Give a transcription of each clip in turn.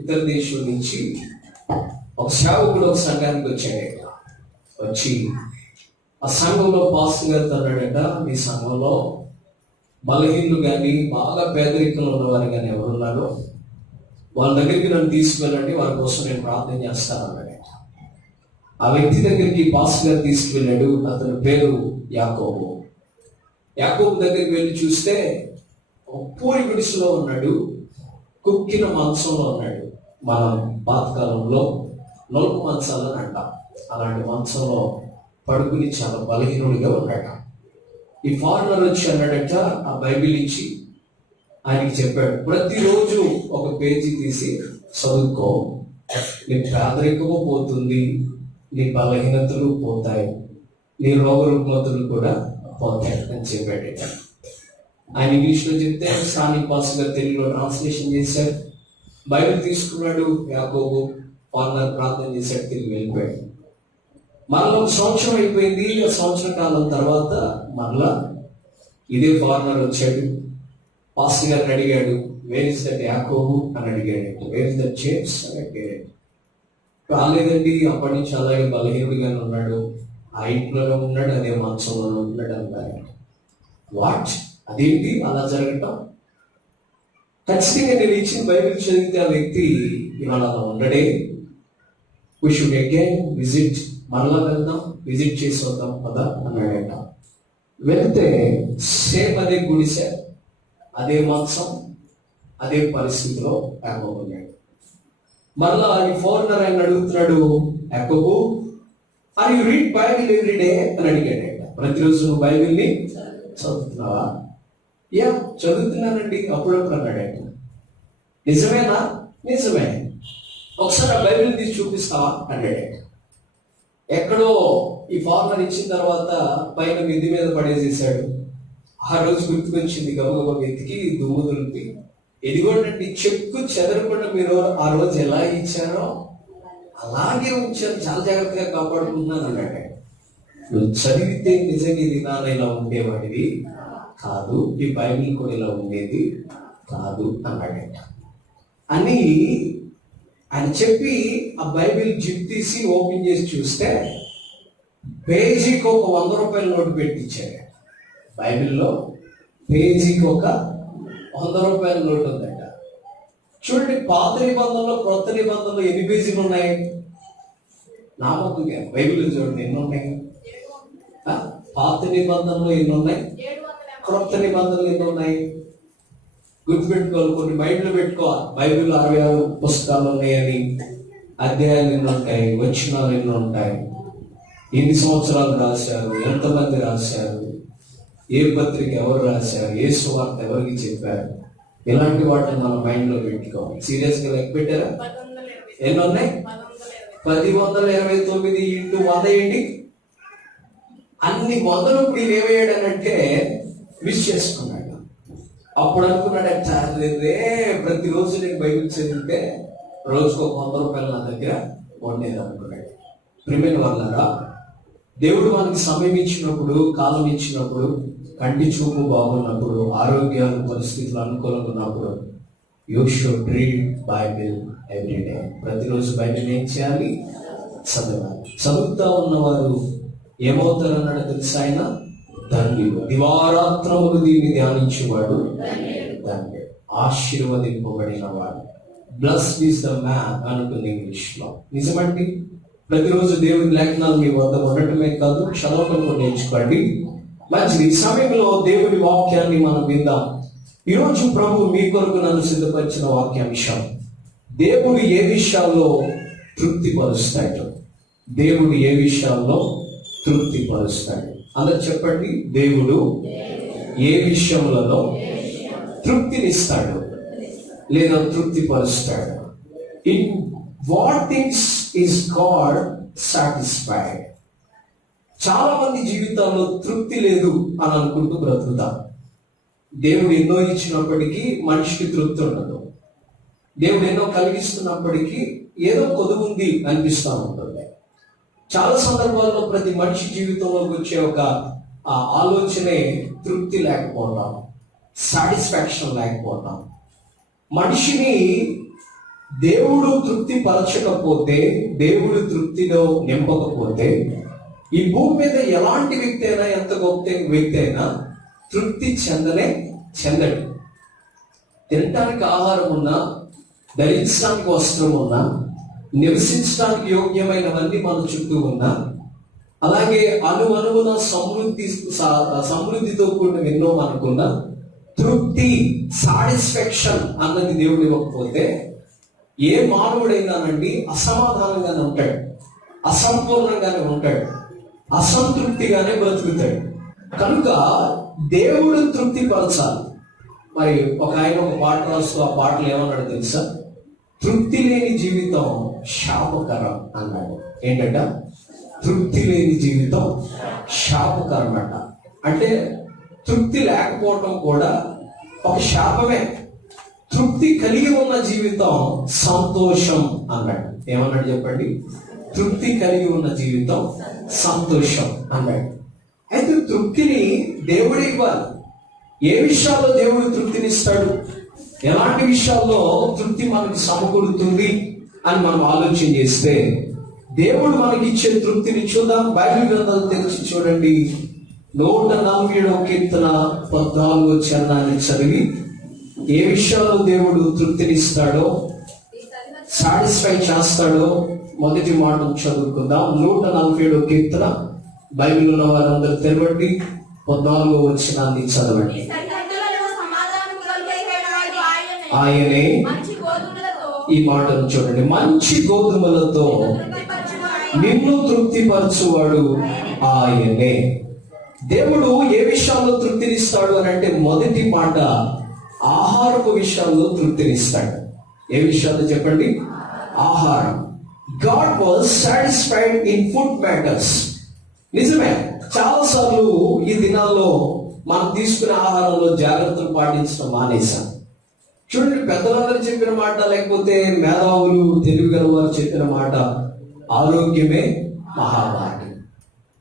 ఇతర దేశం నుంచి ఒక సేవకుడు ఒక సంఘానికి వచ్చాడట. వచ్చి ఆ సంఘంలో పాస్టర్ గారితో అన్నాడట, మీ సంఘంలో బలహీనులు కానీ బాగా పేదరికంలో ఉన్నవారు కానీ ఎవరున్నారో వాళ్ళ దగ్గరికి నన్ను తీసుకువెళ్ళండి, వారి కోసం నేను ప్రార్థన చేస్తాను అన్నాడట. ఆ వ్యక్తి దగ్గరికి పాస్టర్ గారు తీసుకువెళ్ళాడు. అతని పేరు యాకోబు. యాకోబు దగ్గరికి వెళ్ళి చూస్తే పూరి గుడిసెలో ఉన్నాడు, కుక్కిన మంచంలో ఉన్నాడు. మనం పాతకాలంలో నలుపు మంచాలని అంటాం. అలాంటి మంచంలో పడుకుని చాలా బలహీనుడిగా ఉన్నాడు. ఈ ఫారినర్ వచ్చి అన్నాడట, ఆ బైబిల్ ఇచ్చి ఆయనకి చెప్పాడు, ప్రతిరోజు ఒక పేజీ తీసి చదువుకో, నీ పేదరికము పోతుంది, నీ బలహీనతలు పోతాయి, నీ రోగరుగ్మతలు కూడా పోతాయి అని చెప్పాడట. ఆయన ఇంగ్లీష్లో చెప్తే స్థానిక పాస్ గారు తెలుగులో ట్రాన్స్లేషన్ చేశారు. బైబిల్ తీసుకున్నాడు యాకోబు, ఫారినర్ ప్రార్థన చేశాడు, తిరిగి వెళ్ళిపోయాడు. మరలా ఒక సంవత్సరం అయిపోయింది. ఆ సంవత్సర కాలం తర్వాత మరలా ఇదే ఫారినర్ వచ్చాడు. పాస్టర్ గారిని అడిగాడు, వేర్ ఇస్ దట్ యాకోబు అని అడిగాడు. వేర్ ఇస్ దట్ జేమ్స్ అని అడిగాడు. రాలేదండి, అప్పటి నుంచి అలాగే బలహీనుడిగానే ఉన్నాడు, ఆ ఇంట్లోనే ఉన్నాడు, అదే మంచంలో ఉన్నాడు అన్నారు. వాట్, అదేంటి అలా జరగటం? ఖచ్చితంగా నేను ఇచ్చిన బైబిల్ చదివితే ఆ వ్యక్తి ఇవాళ అలా ఉండడే. వీ షుడ్ అగైన్ విజిట్, మరలా వెళ్దాం, విజిట్ చేసి వద్దాం కదా అన్నాడట. వెళ్తే సేమ్ అదే గుడిసె, అదే మంచం, అదే పరిస్థితిలో యాకోబు ఉన్నాడు. మరలా ఈ ఫారినర్ ఆయన అడుగుతున్నాడు, Yakobu are you read Bible every day అని అడిగాడట. ప్రతిరోజు నువ్వు బైబిల్ని చదువుతున్నావా? యా చదువుతున్నానండి అప్పుడప్పుడు అన్నాడట. నిజమేనా? నిజమే. ఒకసారి ఆ బైబిల్ తీసి చూపిస్తావా అన్నాడట. ఎక్కడో ఈ ఫార్మర్ ఇచ్చిన తర్వాత పైన మిద్ది మీద పడేసేసాడు. ఆ రోజు గుర్తుకొచ్చింది, గబగబా వెతికి దుమ్ము దులిపి, ఎదిగోండి చెక్కు చెదరకుండా మీరు ఆ రోజు ఎలా ఇచ్చారో అలాగే ఉంచాను, చాలా జాగ్రత్తగా కాపాడుకుంటున్నాను అన్నాడు. నువ్వు చదివితే నిజంగా ఇది నాన్న ఇలా ఉండేవాడివి కాదు, ఈ బైబిల్ కూడా ఇలా ఉండేది కాదు అన్నాడట. అని ఆయన చెప్పి ఆ బైబిల్ జిప్ తీసి ఓపెన్ చేసి చూస్తే పేజీకి ఒక 100 రూపాయల నోటు పెట్టించాడు. బైబిల్లో పేజీకి ఒక 100 రూపాయల నోటు ఉందట. చూడండి, పాత నిబంధనలో క్రొత్త నిబంధనలో ఎన్ని పేజీలు ఉన్నాయి? నామకుగా బైబిల్ చూడండి ఎన్ని ఉన్నాయి. పాత నిబంధనలో ఎన్ని ఉన్నాయి, క్రొత్త నిబంధనలు ఎన్ని ఉన్నాయి? గుర్తుపెట్టుకోవాలి, కొన్ని మైండ్లో పెట్టుకోవాలి. బైబిల్ 66 పుస్తకాలు ఉన్నాయని, అధ్యాయాలు ఎన్ని ఉంటాయి, వచనాలు ఎన్ని ఉంటాయి, ఎన్ని సంవత్సరాలు రాశారు, ఎంతమంది రాశారు, ఏ పత్రిక ఎవరు రాశారు, ఏ సువార్త ఎవరికి చెప్పారు, ఇలాంటి వాటిని మన మైండ్లో పెట్టుకోవాలి. సీరియస్గా లెక్క పెట్టారా? ఎన్ని ఉన్నాయి? 1029 ఇంటూ 100 ఏంటి? అన్ని మొదలు ఇప్పుడు ఏమయ్యాడనంటే మిస్ చేసుకున్నాడు. అప్పుడు అనుకున్నాడట, రే ప్రతిరోజు నేను బైబిల్ చదివితే రోజుకు 100 రూపాయలు నా దగ్గర ఉండేది అనుకున్నాడు. ప్రియమైన వాళ్ళారా, దేవుడు మనకి సమయం ఇచ్చినప్పుడు, కాలం ఇచ్చినప్పుడు, కంటి చూపు బాగున్నప్పుడు, ఆరోగ్యాలు పరిస్థితులు అనుకూలంగా ఉన్నప్పుడు, you should read Bible every day. ప్రతిరోజు బైబిల్ ఏం చేయాలి? చదవాలి. చదువుతా ఉన్నవారు ఏమవుతారు అన్నాడు తెలుసా? ఆయన ధన్యుడు. దివారాత్రములు దీన్ని ధ్యానించేవాడు ధన్యుడు, ఆశీర్వదింపబడిన వాడు. బ్లెస్డ్ ఈస్ ద మ్యాన్ అనుకుంది ఇంగ్లీష్లో. నిజమండి, ప్రతిరోజు దేవుని లేఖనాలు మీ వద్ద ఉండటమే కాదు, చదవటం నేర్చుకోండి. మంచిది. ఈ సమయంలో దేవుని వాక్యాన్ని మనం విందాం. ఈరోజు ప్రభు మీ కొరకు నన్ను సిద్ధపరిచిన వాక్యాంశం, దేవుడు ఏ విషయాల్లో తృప్తిపరుస్తాడు. దేవుడు ఏ విషయాల్లో తృప్తిపరుస్తాడు. అందరు చెప్పండి, దేవుడు ఏ విషయములలో తృప్తినిస్తాడు లేదా తృప్తిపరుస్తాడు. In what things is God satisfied. చాలా మంది జీవితాల్లో తృప్తి లేదు అని అనుకుంటూ బ్రతుకుతాం. దేవుడు ఎన్నో ఇచ్చినప్పటికీ మనిషికి తృప్తి ఉండదు. దేవుడు ఎన్నో కలిగిస్తున్నప్పటికీ ఏదో కొదువు ఉంది అనిపిస్తూ ఉంటుంది. చాలా సందర్భాల్లో ప్రతి మనిషి జీవితంలోకి వచ్చే ఒక ఆలోచనే తృప్తి లేకపోవడం, సాటిస్ఫాక్షన్ లేకపోవడం. మనిషిని దేవుడు తృప్తి పరచకపోతే, దేవుడు తృప్తిలో నింపకపోతే, ఈ భూమి మీద ఎలాంటి వ్యక్తి అయినా, ఎంత గొప్ప వ్యక్తి అయినా తృప్తి చెందడు. తినటానికి ఆహారం ఉన్నా, ధరించడానికి వస్త్రం ఉన్నా, నివసించడానికి యోగ్యమైనవన్నీ మన చుట్టూ ఉన్నా, అలాగే అణువున సమృద్ధితో కూడిన ఎన్నో మనకున్నా, తృప్తి సాటిస్ఫాక్షన్ అన్నది దేవుడు ఇవ్వకపోతే ఏ మానవుడైనానండి అసమాధానంగానే ఉంటాడు, అసంపూర్ణంగానే ఉంటాడు, అసంతృప్తిగానే బ్రతుకుతాడు. కనుక దేవుడు తృప్తి పరచాలి. మరి ఒక ఆయన ఒక పాట రాస్తూ ఆ పాటలు ఏమన్నాడు తెలుసా? తృప్తి లేని జీవితం శాపకరం అన్నాడు. ఏంటంట? తృప్తి లేని జీవితం శాపకరం అంట. అంటే తృప్తి లేకపోవటం కూడా ఒక శాపమే. తృప్తి కలిగి ఉన్న జీవితం సంతోషం అన్నాడు. ఏమన్నాడు చెప్పండి? తృప్తి కలిగి ఉన్న జీవితం సంతోషం అన్నాడు. అయితే తృప్తిని దేవుడే ఇవ్వాలి. ఏ విషయాల్లో దేవుడు తృప్తినిస్తాడు, ఎలాంటి విషయాల్లో తృప్తి మనకి సమకూరుతుంది అని మనం ఆలోచన చేస్తే, దేవుడు మనకి ఇచ్చే తృప్తిని చూద్దాం. బైబిల్ గ్రంథాలు తెరిచి చూడండి. 147వ కీర్తన 14వ చరణాన్ని చదివి ఏ విషయాల్లో దేవుడు తృప్తినిస్తాడో, సాటిస్ఫై చేస్తాడో మొదటి మాటను చదువుకుందాం. 147వ కీర్తన బైబిల్ ఉన్న వారందరూ తెరవండి. 14వ వచనాన్ని చదవండి. ఆయనే, ఈ మాటను చూడండి, మంచి గోధుమలతో నిన్ను తృప్తిపరచువాడు ఆయనే. దేవుడు ఏ విషయాల్లో తృప్తినిస్తాడు అని అంటే, మొదటి మాట ఆహారపు విషయాల్లో తృప్తినిస్తాడు. ఏ విషయాల్లో చెప్పండి? ఆహారం. God was satisfied in food matters. నిజమే, చాలాసార్లు ఈ దినాల్లో మనం తీసుకునే ఆహారంలో జాగ్రత్తలు పాటించడం మానేశాం. చూడండి, పెద్దలందరూ చెప్పిన మాట, లేకపోతే మేధావులు తెలివిగల వారు చెప్పిన మాట, ఆరోగ్యమే మహాభాగ్యం,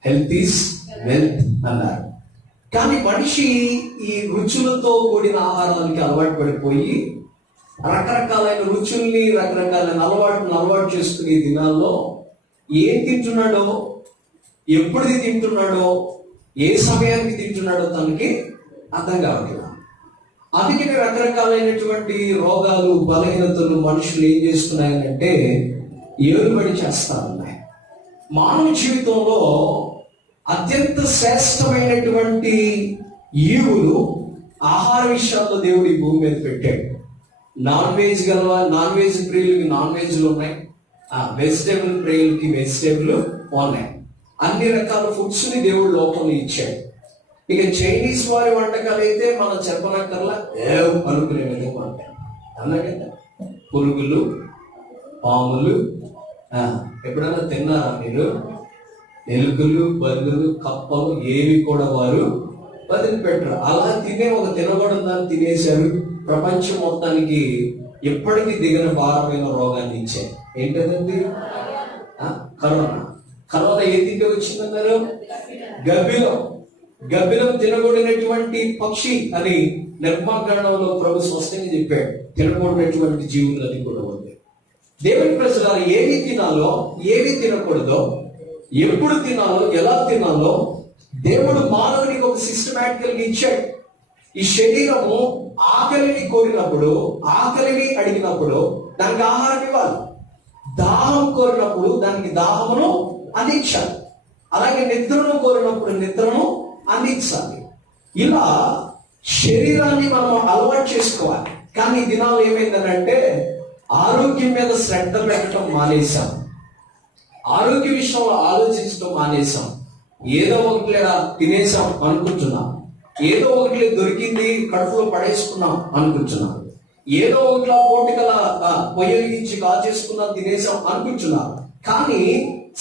హెల్త్ ఈస్ వెల్త్ అన్నారు. కానీ మనిషి ఈ రుచులతో కూడిన ఆహారానికి అలవాటు పడిపోయి రకరకాలైన రుచుల్ని, రకరకాలైన అలవాటు చేసుకునే దినాల్లో ఏం తింటున్నాడో, ఎప్పుడుది తింటున్నాడో, ఏ సమయానికి తింటున్నాడో తనకి అర్థం కావట్లేదు. అందుకని రకరకాలైనటువంటి రోగాలు, బలహీనతలు మనుషులు ఏం చేస్తున్నాయంటే ఏలుబడి చేస్తా ఉన్నాయి. మానవ జీవితంలో అత్యంత శ్రేష్టమైనటువంటి ఈవులు ఆహార విషయాల్లో దేవుడు ఈ భూమి మీద పెట్టాడు. నాన్ వెజ్ ప్రియులకి నాన్ వెజ్లు ఉన్నాయి, వెజిటేబుల్ ప్రియులకి వెజిటేబుల్ ఉన్నాయి. అన్ని రకాల ఫుడ్స్ ని దేవుడు లోకంలో ఇచ్చాడు. ఇక చైనీస్ వారి వంటకాలు అయితే మనం చెప్పనక్కర్లా, పలుకులే విధంగా ఉంటాయి. అలాగే పురుగులు, పాములు, ఎప్పుడైనా తిన్నారా మీరు? ఎలుకలు, బల్లులు, కప్పలు ఏవి కూడా వారు వదిలిపెట్టరు. అలా తినే ఒక తినబడిన దాన్ని తినేశారు. ప్రపంచం మొత్తానికి ఎప్పటికీ దిగిన భారమైన రోగాన్ని ఇచ్చారు. ఏంటండి? కరోనా ఏ తింటే వచ్చిందన్నారు? గబ్బిలం తినకూడనటువంటి పక్షి అని నిర్మాగ్రంథంలో ప్రభు స్పష్టంగా చెప్పాడు. తినకూడనటువంటి జీవులని కూడా ఉంది. దేవుని ప్రజలు ఏవి తినాలో, ఏవి తినకూడదో, ఎప్పుడు తినాలో, ఎలా తినాలో దేవుడు మానవునికి ఒక సిస్టమాటికల్ గా ఇచ్చాడు. ఈ శరీరము ఆకలిని కోరినప్పుడు, ఆకలిని అడిగినప్పుడు దానికి ఆహారం ఇవ్వాలి. దాహం కోరినప్పుడు దానికి దాహమును అందించాలి. అలాగే నిద్రను కోరినప్పుడు నిద్రను అందించాలి. ఇలా శరీరాన్ని మనం అలవాటు చేసుకోవాలి. కానీ ఈ దినాలు ఏమైందనంటే ఆరోగ్యం మీద శ్రద్ధ పెట్టడం మానేశాం, ఆరోగ్య విషయంలో ఆలోచించడం మానేశాం. ఏదో ఒకటి తినేసాం అనుకుంటున్నాం, ఏదో ఒకటి దొరికింది కడుపులో పడేసుకున్నాం అనుకుంటున్నాం, ఏదో ఒకటిలా పోటీకల పొయ్యలిగించి కాచేసుకున్నాం, తినేసాం అనుకుంటున్నాం. కానీ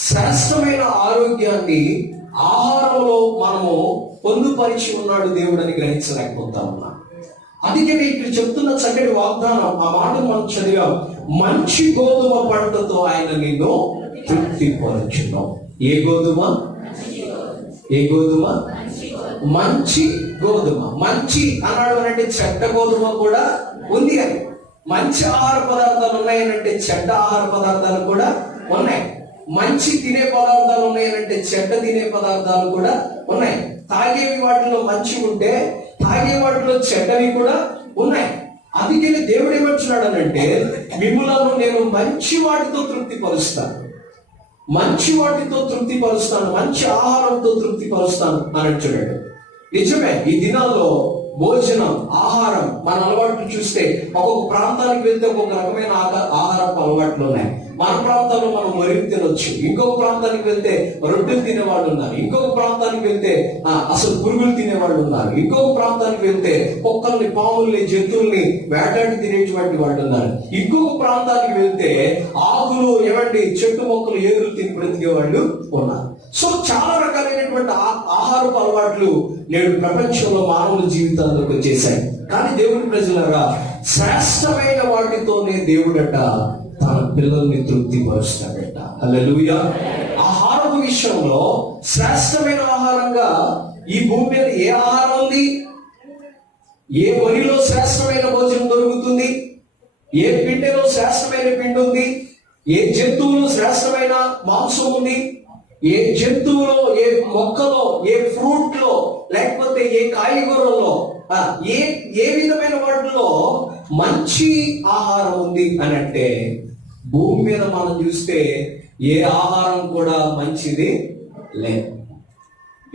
శ్రేష్టమైన ఆరోగ్యాన్ని ఆహారంలో మనము పొందుపరిచి ఉన్నాడు దేవుడు అని గ్రహించలేకపోతా ఉన్నాం. అందుకే ఇక్కడ చెప్తున్న చక్కటి వాగ్దానం, ఆ మాట మనం చదివాం. మంచి గోధుమ పంటతో ఆయన నిన్ను తృప్తిపరచును. ఏ గోధుమ? ఏ గోధుమ? మంచి గోధుమ. మంచి అన్నాడు అంటే చెడ్డ గోధుమ కూడా ఉంది అని. మంచి ఆహార పదార్థాలు ఉన్నాయనంటే చెడ్డ ఆహార పదార్థాలు కూడా ఉన్నాయి. మంచి తినే పదార్థాలు ఉన్నాయనంటే చెడ్డ తినే పదార్థాలు కూడా ఉన్నాయి. తాగేవి వాటిలో మంచి ఉంటే తాగే వాటిలో చెడ్డవి కూడా ఉన్నాయి. అందుకని దేవుడు ఏమంటున్నాడు అనంటే, మిమ్ములను నేను మంచి వాటితో తృప్తిపరుస్తాను, మంచి వాటితో తృప్తిపరుస్తాను, మంచి ఆహారంతో తృప్తిపరుస్తాను అని అంటున్నాడు. నిజమే, ఈ దినాల్లో భోజనం, ఆహారం, మన అలవాట్లు చూస్తే ఒక్కొక్క ప్రాంతానికి వెళ్తే ఒక్కొక్క రకమైన ఆహారపు అలవాట్లు ఉన్నాయి. మన ప్రాంతాల్లో మనం మరుగు తినొచ్చు, ఇంకొక ప్రాంతానికి వెళ్తే రొట్టెలు తినేవాళ్ళు ఉన్నారు, ఇంకొక ప్రాంతానికి వెళ్తే అసలు పురుగులు తినేవాళ్ళు ఉన్నారు, ఇంకొక ప్రాంతానికి వెళ్తే కుక్కల్ని, పాముల్ని, జంతువుల్ని వేటాడి తినేటువంటి వాళ్ళు ఉన్నారు, ఇంకొక ప్రాంతానికి వెళ్తే ఆకులు, చెట్టు మొక్కలు, ఏరులు తిని బ్రతికే వాళ్ళు ఉన్నారు. సో చాలా రకాలైనటువంటి ఆహారపు అలవాట్లు నేడు ప్రపంచంలో మానవుల జీవితాల్లోకి వచ్చేసాయి. కానీ దేవుడి ప్రజలారా, శ్రేష్టమైన వాటితోనే దేవుడట తన పిల్లల్ని తృప్తిపరుస్తాడట. హల్లెలూయా. ఆహారపు విషయంలో శ్రేష్టమైన ఆహారంగా ఈ భూమి మీద ఏ ఆహారం ఉంది? ఏ వరిలో శ్రేష్టమైన భోజనం దొరుకుతుంది? ఏ పిండిలో శ్రేష్టమైన పిండి ఉంది? ఏ జంతువులో శ్రేష్టమైన మాంసం ఉంది? ఏ జంతువులో, ఏ మొక్కలో, ఏ ఫ్రూట్ లో, లేకపోతే ఏ కాయగూరలో, ఏ విధమైన వాటిలో మంచి ఆహారం ఉంది అని అంటే, భూమి మీద మనం చూస్తే ఏ ఆహారం కూడా మంచిది లేదు.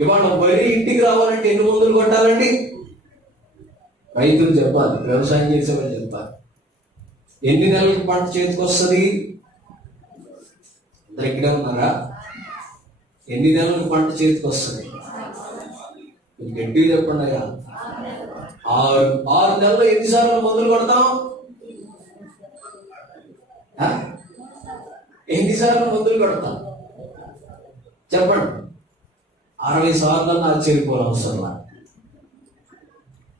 ఇవాళ వరి ఇంటికి రావాలంటే ఎన్ని మందులు కొట్టాలండి? రైతులు చెప్పాలి, వ్యవసాయం చేసేవాళ్ళు చెప్పాలి. ఎన్ని నెలలకు పంట చేతికి వస్తుంది? అందరు ఇక్కడే ఉన్నారా? ఎన్ని నెలలకు పంట చేతికి వస్తుంది? గట్టిగా చెప్పండి అయ్యా. 6 నెలలు ఎన్నిసార్లు మందులు కొడతాం? ఎన్నిసార్లు మందులు కొడతాం చెప్పండి? 60 సార్లు ఆశ్చర్యపోనవసరం.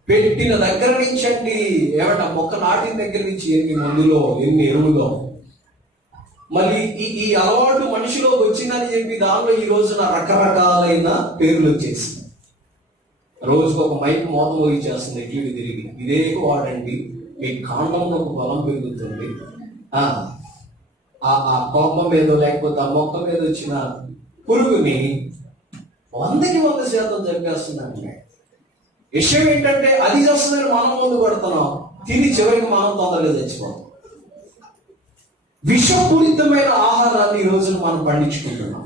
పెట్టిన దగ్గర నుంచి అండి, మొక్క నాటిన దగ్గర నుంచి ఎన్ని మందులో, ఎన్ని ఎరువులో. మళ్ళీ ఈ అలవాటు మనిషిలోకి వచ్చిందని చెప్పి దానిలో ఈ రోజున రకరకాలైన పేర్లు వచ్చేసి, రోజుకు ఒక మైక్ మోత మోగించేస్తుంది, ఇట్లు తిరిగి ఇదే వాడండి, మీ కాండంలో ఒక బలం పెరుగుతుంది, ఆ కొమ్మ మీద లేకపోతే ఆ మొక్క మీద వచ్చిన పురుగుని 100% చంపేస్తుందండి. విషయం ఏంటంటే, అది చేస్తుందని మనం ముందు పడుతున్నాం, తిని చివరికి మనం తొందరగా చచ్చిపోతాం. విషపూరితమైన ఆహారాన్ని ఈ రోజున మనం పండించుకుంటున్నాం.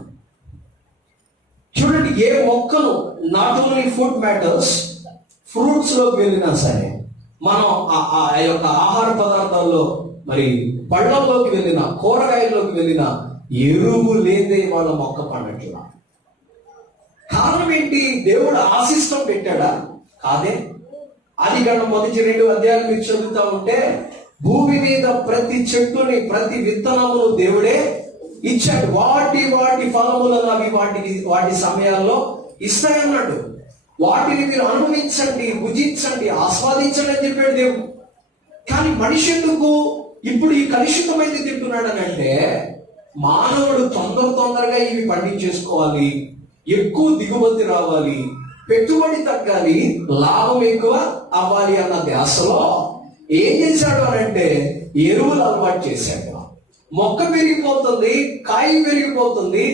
చూడండి, ఏ మొక్కలు, not only food matters, fruits లోకి వెళ్ళినా సరే, మనం ఆ యొక్క ఆహార పదార్థాల్లో, మరి పళ్ళల్లోకి వెళ్ళిన, కూరగాయల్లోకి వెళ్ళిన ఎరువు లేదే వాళ్ళ మొక్క పండట్లా. కారణం ఏంటి? దేవుడు ఆశిష్టం పెట్టాడా? కాదే. ఆదికాండం 1-2 అధ్యాయాలు మీరు చదువుతా ఉంటే, భూమి మీద ప్రతి చెట్టుని, ప్రతి విత్తనమును దేవుడే ఇచ్చాడు. వాటి ఫలములను అవి వాటి సమయాల్లో ఇస్తాయన్నాడు. వాటిని మీరు అనుభవించండి, భుజించండి, ఆస్వాదించండి అని చెప్పాడు దేవుడు. కానీ మనిషి ఎందుకు ఇప్పుడు ఈ కలుషితమైంది తింటున్నాడు అని అంటే, మానవుడు తొందరగా ఇవి పండించేసుకోవాలి, ఎక్కువ దిగుమతి రావాలి, పెట్టుబడి తగ్గాలి, లాభం ఎక్కువ అవ్వాలి అన్న ధ్యాసలో ఏం చేశాడు అని అంటే, ఎరువులు అలవాటు చేశాడు. మొక్క పెరిగిపోతుంది, కాయ పెరిగిపోతుంది,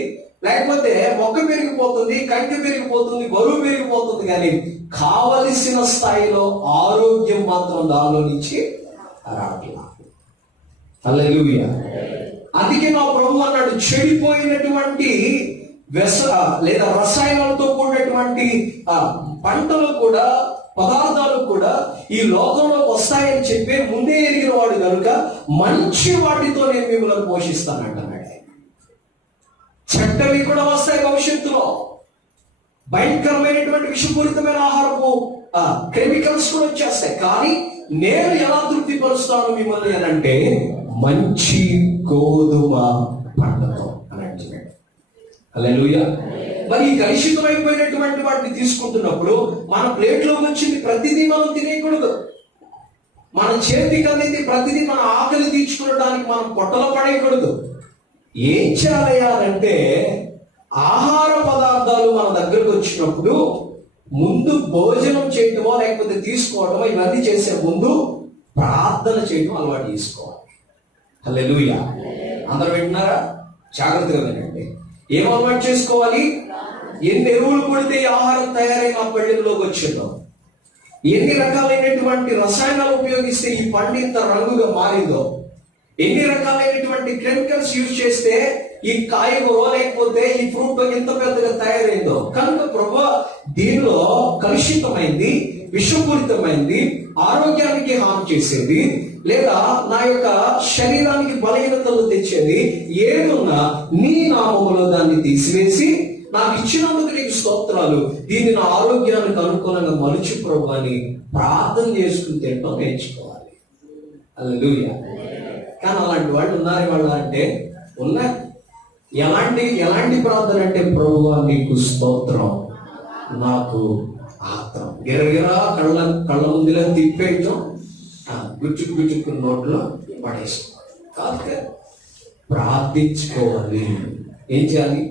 లేకపోతే మొక్క పెరిగిపోతుంది, కంకి పెరిగిపోతుంది, బరువు పెరిగిపోతుంది, కానీ కావలసిన స్థాయిలో ఆరోగ్యం మాత్రం దానిలో నుంచి రావట్లేదు. హల్లెలూయా. అందుకే మా ప్రభు అన్నాడు, చెడిపోయినటువంటి లేదా రసాయనాలతో కూడినటువంటి పంటలు కూడా, పదార్థాలు కూడా ఈ లోకంలో వస్తాయని చెప్పే ముందే ఎరిగిన వాడు కనుక మంచి వాటితో నేను మిమ్మల్ని పోషిస్తానంటున్నాడు. చెడ్డవి కూడా వస్తాయి భవిష్యత్తులో, భయంకరమైనటువంటి విషపూరితమైన ఆహారపు కెమికల్స్ కూడా వచ్చేస్తాయి. కానీ నేను ఎలా తృప్తిపరుస్తాను మిమ్మల్ని అని అంటే, మంచి గోధుమ పంటతో అని అంటున్నాడు. హల్లెలూయా. మరి ఈ కలుషితమైపోయినటువంటి వాటిని తీసుకుంటున్నప్పుడు మన ప్లేట్లోకి వచ్చింది ప్రతిదీ మనం తినేయకూడదు. మన చేతికి అందింది ప్రతిదీ మన ఆకలి తీర్చుకోవడానికి మనం పొట్టలో పడేయకూడదు. ఏం చేయాలంటే, ఆహార పదార్థాలు మన దగ్గరకు వచ్చినప్పుడు ముందు భోజనం చేయటమో లేకపోతే తీసుకోవటమో ఇవన్నీ చేసే ముందు ప్రార్థన చేయడం అలవాటు చేసుకోవాలి. హల్లెలూయా. అందరూ వింటున్నారా? జాగ్రత్తగా వినండి. ఏం అలవాటు చేసుకోవాలి? ఎన్ని ఎరువులు కొడితే ఈ ఆహారం తయారై మా పళ్ళెంలోకి వచ్చిందో, ఎన్ని రకాలైనటువంటి రసాయనాలు ఉపయోగిస్తే ఈ పండు ఇంత రంగుగా మారిందో, ఎన్ని రకాలైనటువంటి కెమికల్స్ యూజ్ చేస్తే ఈ కాయగూర లేకపోతే ఈ ఫ్రూట్ ఎంత పెద్దగా తయారైందో. కనుక ప్రభువా, దీనిలో కలుషితమైంది, విషపూరితమైంది, ఆరోగ్యానికి హాని చేసేది, లేదా నా యొక్క శరీరానికి బలహీనతలు తెచ్చేది ఏదున్నా నీ నామములో దాన్ని తీసివేసి నాకు ఇచ్చినందుకు నీకు స్తోత్రాలు, దీన్ని నా ఆరోగ్యానికి అనుకూలంగా మలుచు ప్రభు అని ప్రార్థన చేసుకుని తింటాం నేర్చుకోవాలి. హల్లెలూయా. కానీ అలాంటి వాళ్ళు ఉన్నారు వాళ్ళ అంటే ఉన్నారు. ఎలాంటి ప్రార్థన అంటే, ప్రభువా నీకు స్తోత్రం, నాకు ఆత్రం, గిరగిరా కళ్ళ ముందులా తిప్పేయటం, గుచ్చుకు నోట్లో పడేసుకోవాలి కాదు, ప్రార్థించుకోవాలి. ఏం చేయాలి?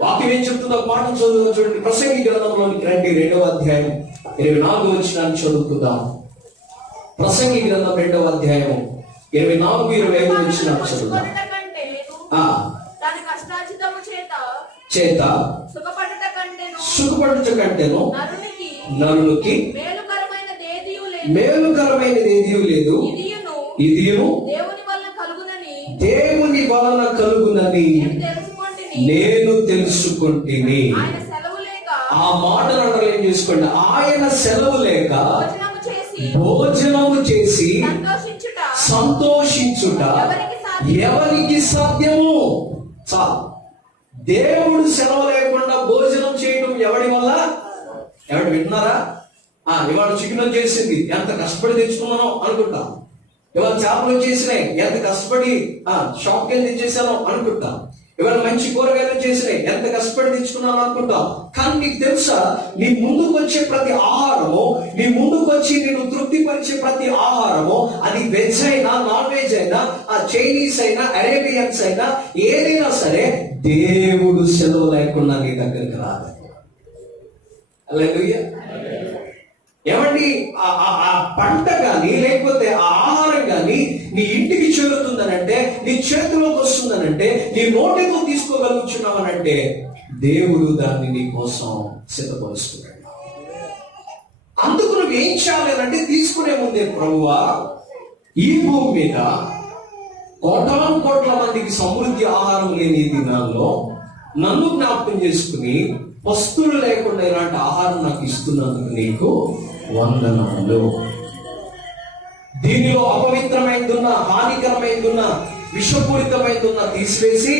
వాక్యం ఏం చెప్తుందో పాఠం చదువు చూడండి. ప్రసంగి గ్రంథంలోనికి రండి, 2వ అధ్యాయం 24వ వచనాన్ని చదువుకుందాం. ప్రసంగి గ్రంథం 2వ అధ్యాయం 24-25 వచనాన్ని చదువుదాం. చేత సుఖపడుట కంటేను నరునికి మేలుకరమైనది ఏదీ లేదు, ఇదియును దేవుని వలన కలుగునని నేను తెలుసుకుంటుని. ఆ మాటలు అంటే ఏం చేసుకోండి? ఆయన సెలవు లేక భోజనము చేసి సంతోషించుట ఎవరికి సాధ్యము? దేవుడు సెలవు లేకుండా భోజనం చేయడం ఎవడి వల్ల? ఎవడు వింటున్నారా? ఇవాళ చికెన్ చేసింది, ఎంత కష్టపడి తెచ్చుకున్నానో అనుకుంటా. ఇవాళ చేపలు చేసినాయి, ఎంత కష్టపడి షాప్కి వెళ్ళి తెచ్చేసానో అనుకుంటా. ఇవాళ మంచి కూరగాయలు చేసినాయి, ఎంత కష్టపడి తెచ్చుకున్నాను అనుకుంటాం. కానీ నీకు తెలుసా, నీ ముందుకు వచ్చే ప్రతి ఆహారము, నీ ముందుకు వచ్చి నేను తృప్తిపరిచే ప్రతి ఆహారము, అది వెజ్ అయినా నాన్ వెజ్ అయినా, చైనీస్ అయినా అరేబియన్స్ అయినా ఏదైనా సరే, దేవుడు సెలవు లేకుండా నీ దగ్గరికి రాదు. హల్లెలూయా. ఏమండి, ఆ పంట కానీ లేకపోతే ఆ ఆహారం కానీ నీ ఇంటికి చేరుతుందనంటే, నీ చేతిలోకి వస్తుందనంటే, నీ నోటితో తీసుకోగలుగుతున్నావనంటే దేవుడు దాన్ని నీ కోసం సిద్ధపరుస్తున్నాడు. అందుకు నువ్వు ఏం చేయాలంటే, తీసుకునే ముందే ప్రభువా, ఈ భూమి మీద కోట్ల మందికి సమృద్ధి ఆహారం లేని దినాల్లో నన్ను జ్ఞాపకం చేసుకుని వస్తువులు లేకుండా ఇలాంటి ఆహారం నాకు ఇస్తున్నందుకు నీకు వందనములు. దీనిలో అపవిత్రమైందున్న, హానికరమైందున్న, విషపూరితమైందున్న తీసివేసి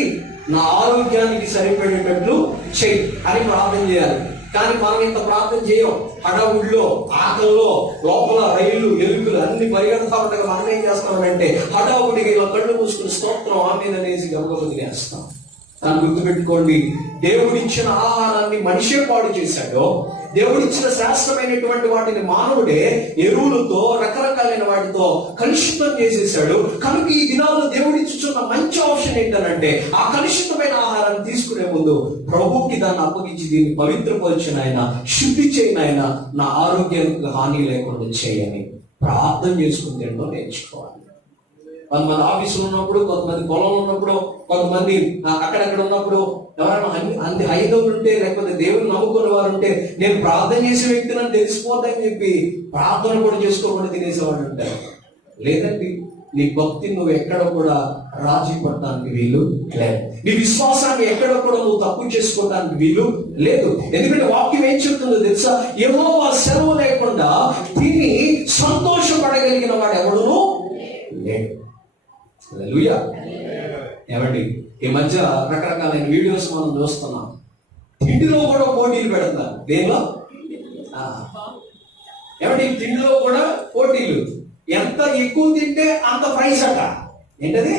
నా ఆరోగ్యానికి సరిపడేటట్లు చెయ్యి అని ప్రార్థన చేయాలి. కానీ మనం ఇంత ప్రార్థన చేయం. హడావుడిలో, ఆకల్లో, లోపల రైళ్లు, ఎలుకలు అన్ని పరిగెడతా ఉండగా మనం ఏం చేస్తామంటే హడావుడిగా ఇలా కళ్ళు మూసుకుని స్తోత్రం ఆమేన్ అనేసి గబగబా తినేస్తాం. దాన్ని గుర్తుపెట్టుకోండి, దేవుడిచ్చిన ఆహారాన్ని మనిషే పాడు చేశాడో, దేవుడిచ్చిన శాస్త్రమైనటువంటి వాటిని మానవుడే ఎరువులతో, రకరకాలైన వాటితో కలుషితం చేసేసాడు. కనుక ఈ దినాల్లో దేవుడిచ్చుచున్న మంచి ఆప్షన్ ఏంటంటే, ఆ కలుషితమైన ఆహారాన్ని తీసుకునే ముందు ప్రభువుకి దాన్ని అప్పగించి, దీన్ని పవిత్రపరిచిన ఆయన, శుద్ధి చేయని ఆయన, నా ఆరోగ్యానికి హాని లేకుండా చేయని ప్రార్థన చేసుకుని తినడం నేర్చుకోవాలి. కొంతమంది ఆఫీసులో ఉన్నప్పుడు, కొంతమంది పొలంలో ఉన్నప్పుడు, కొంతమంది అక్కడక్కడ ఉన్నప్పుడు, ఎవరైనా ఐదవులు ఉంటే, లేకపోతే దేవుని నమ్ముకునే వారు ఉంటే, నేను ప్రార్థన చేసే వ్యక్తిని తెలిసిపోద్దని చెప్పి ప్రార్థన కూడా చేసుకోకుండా తినేసేవాడు ఉంటారు. లేదండి, నీ భక్తి నువ్వు ఎక్కడ కూడా రాజీ పడటానికి వీలు లేదు. నీ విశ్వాసాన్ని ఎక్కడ కూడా నువ్వు తప్పు చేసుకోవడానికి వీలు లేదు. ఎందుకంటే వాక్యం ఏం చెప్తుందో తెలుసా? యెహోవా సెలవు లేకుండా తిని సంతోషపడగలిగిన వాడు ఎవడును లేడు. హల్లెలూయా. ఏమండి, ఈ మధ్య రకరకాలైన వీడియోస్ మనం చూస్తున్నాం. తిండిలో కూడా పోటీలు పెడతారు. దేనిలో? ఏమండి, తిండిలో కూడా పోటీలు. ఎంత ఎక్కువ తింటే అంత ప్రైస్ అట. ఏంటది?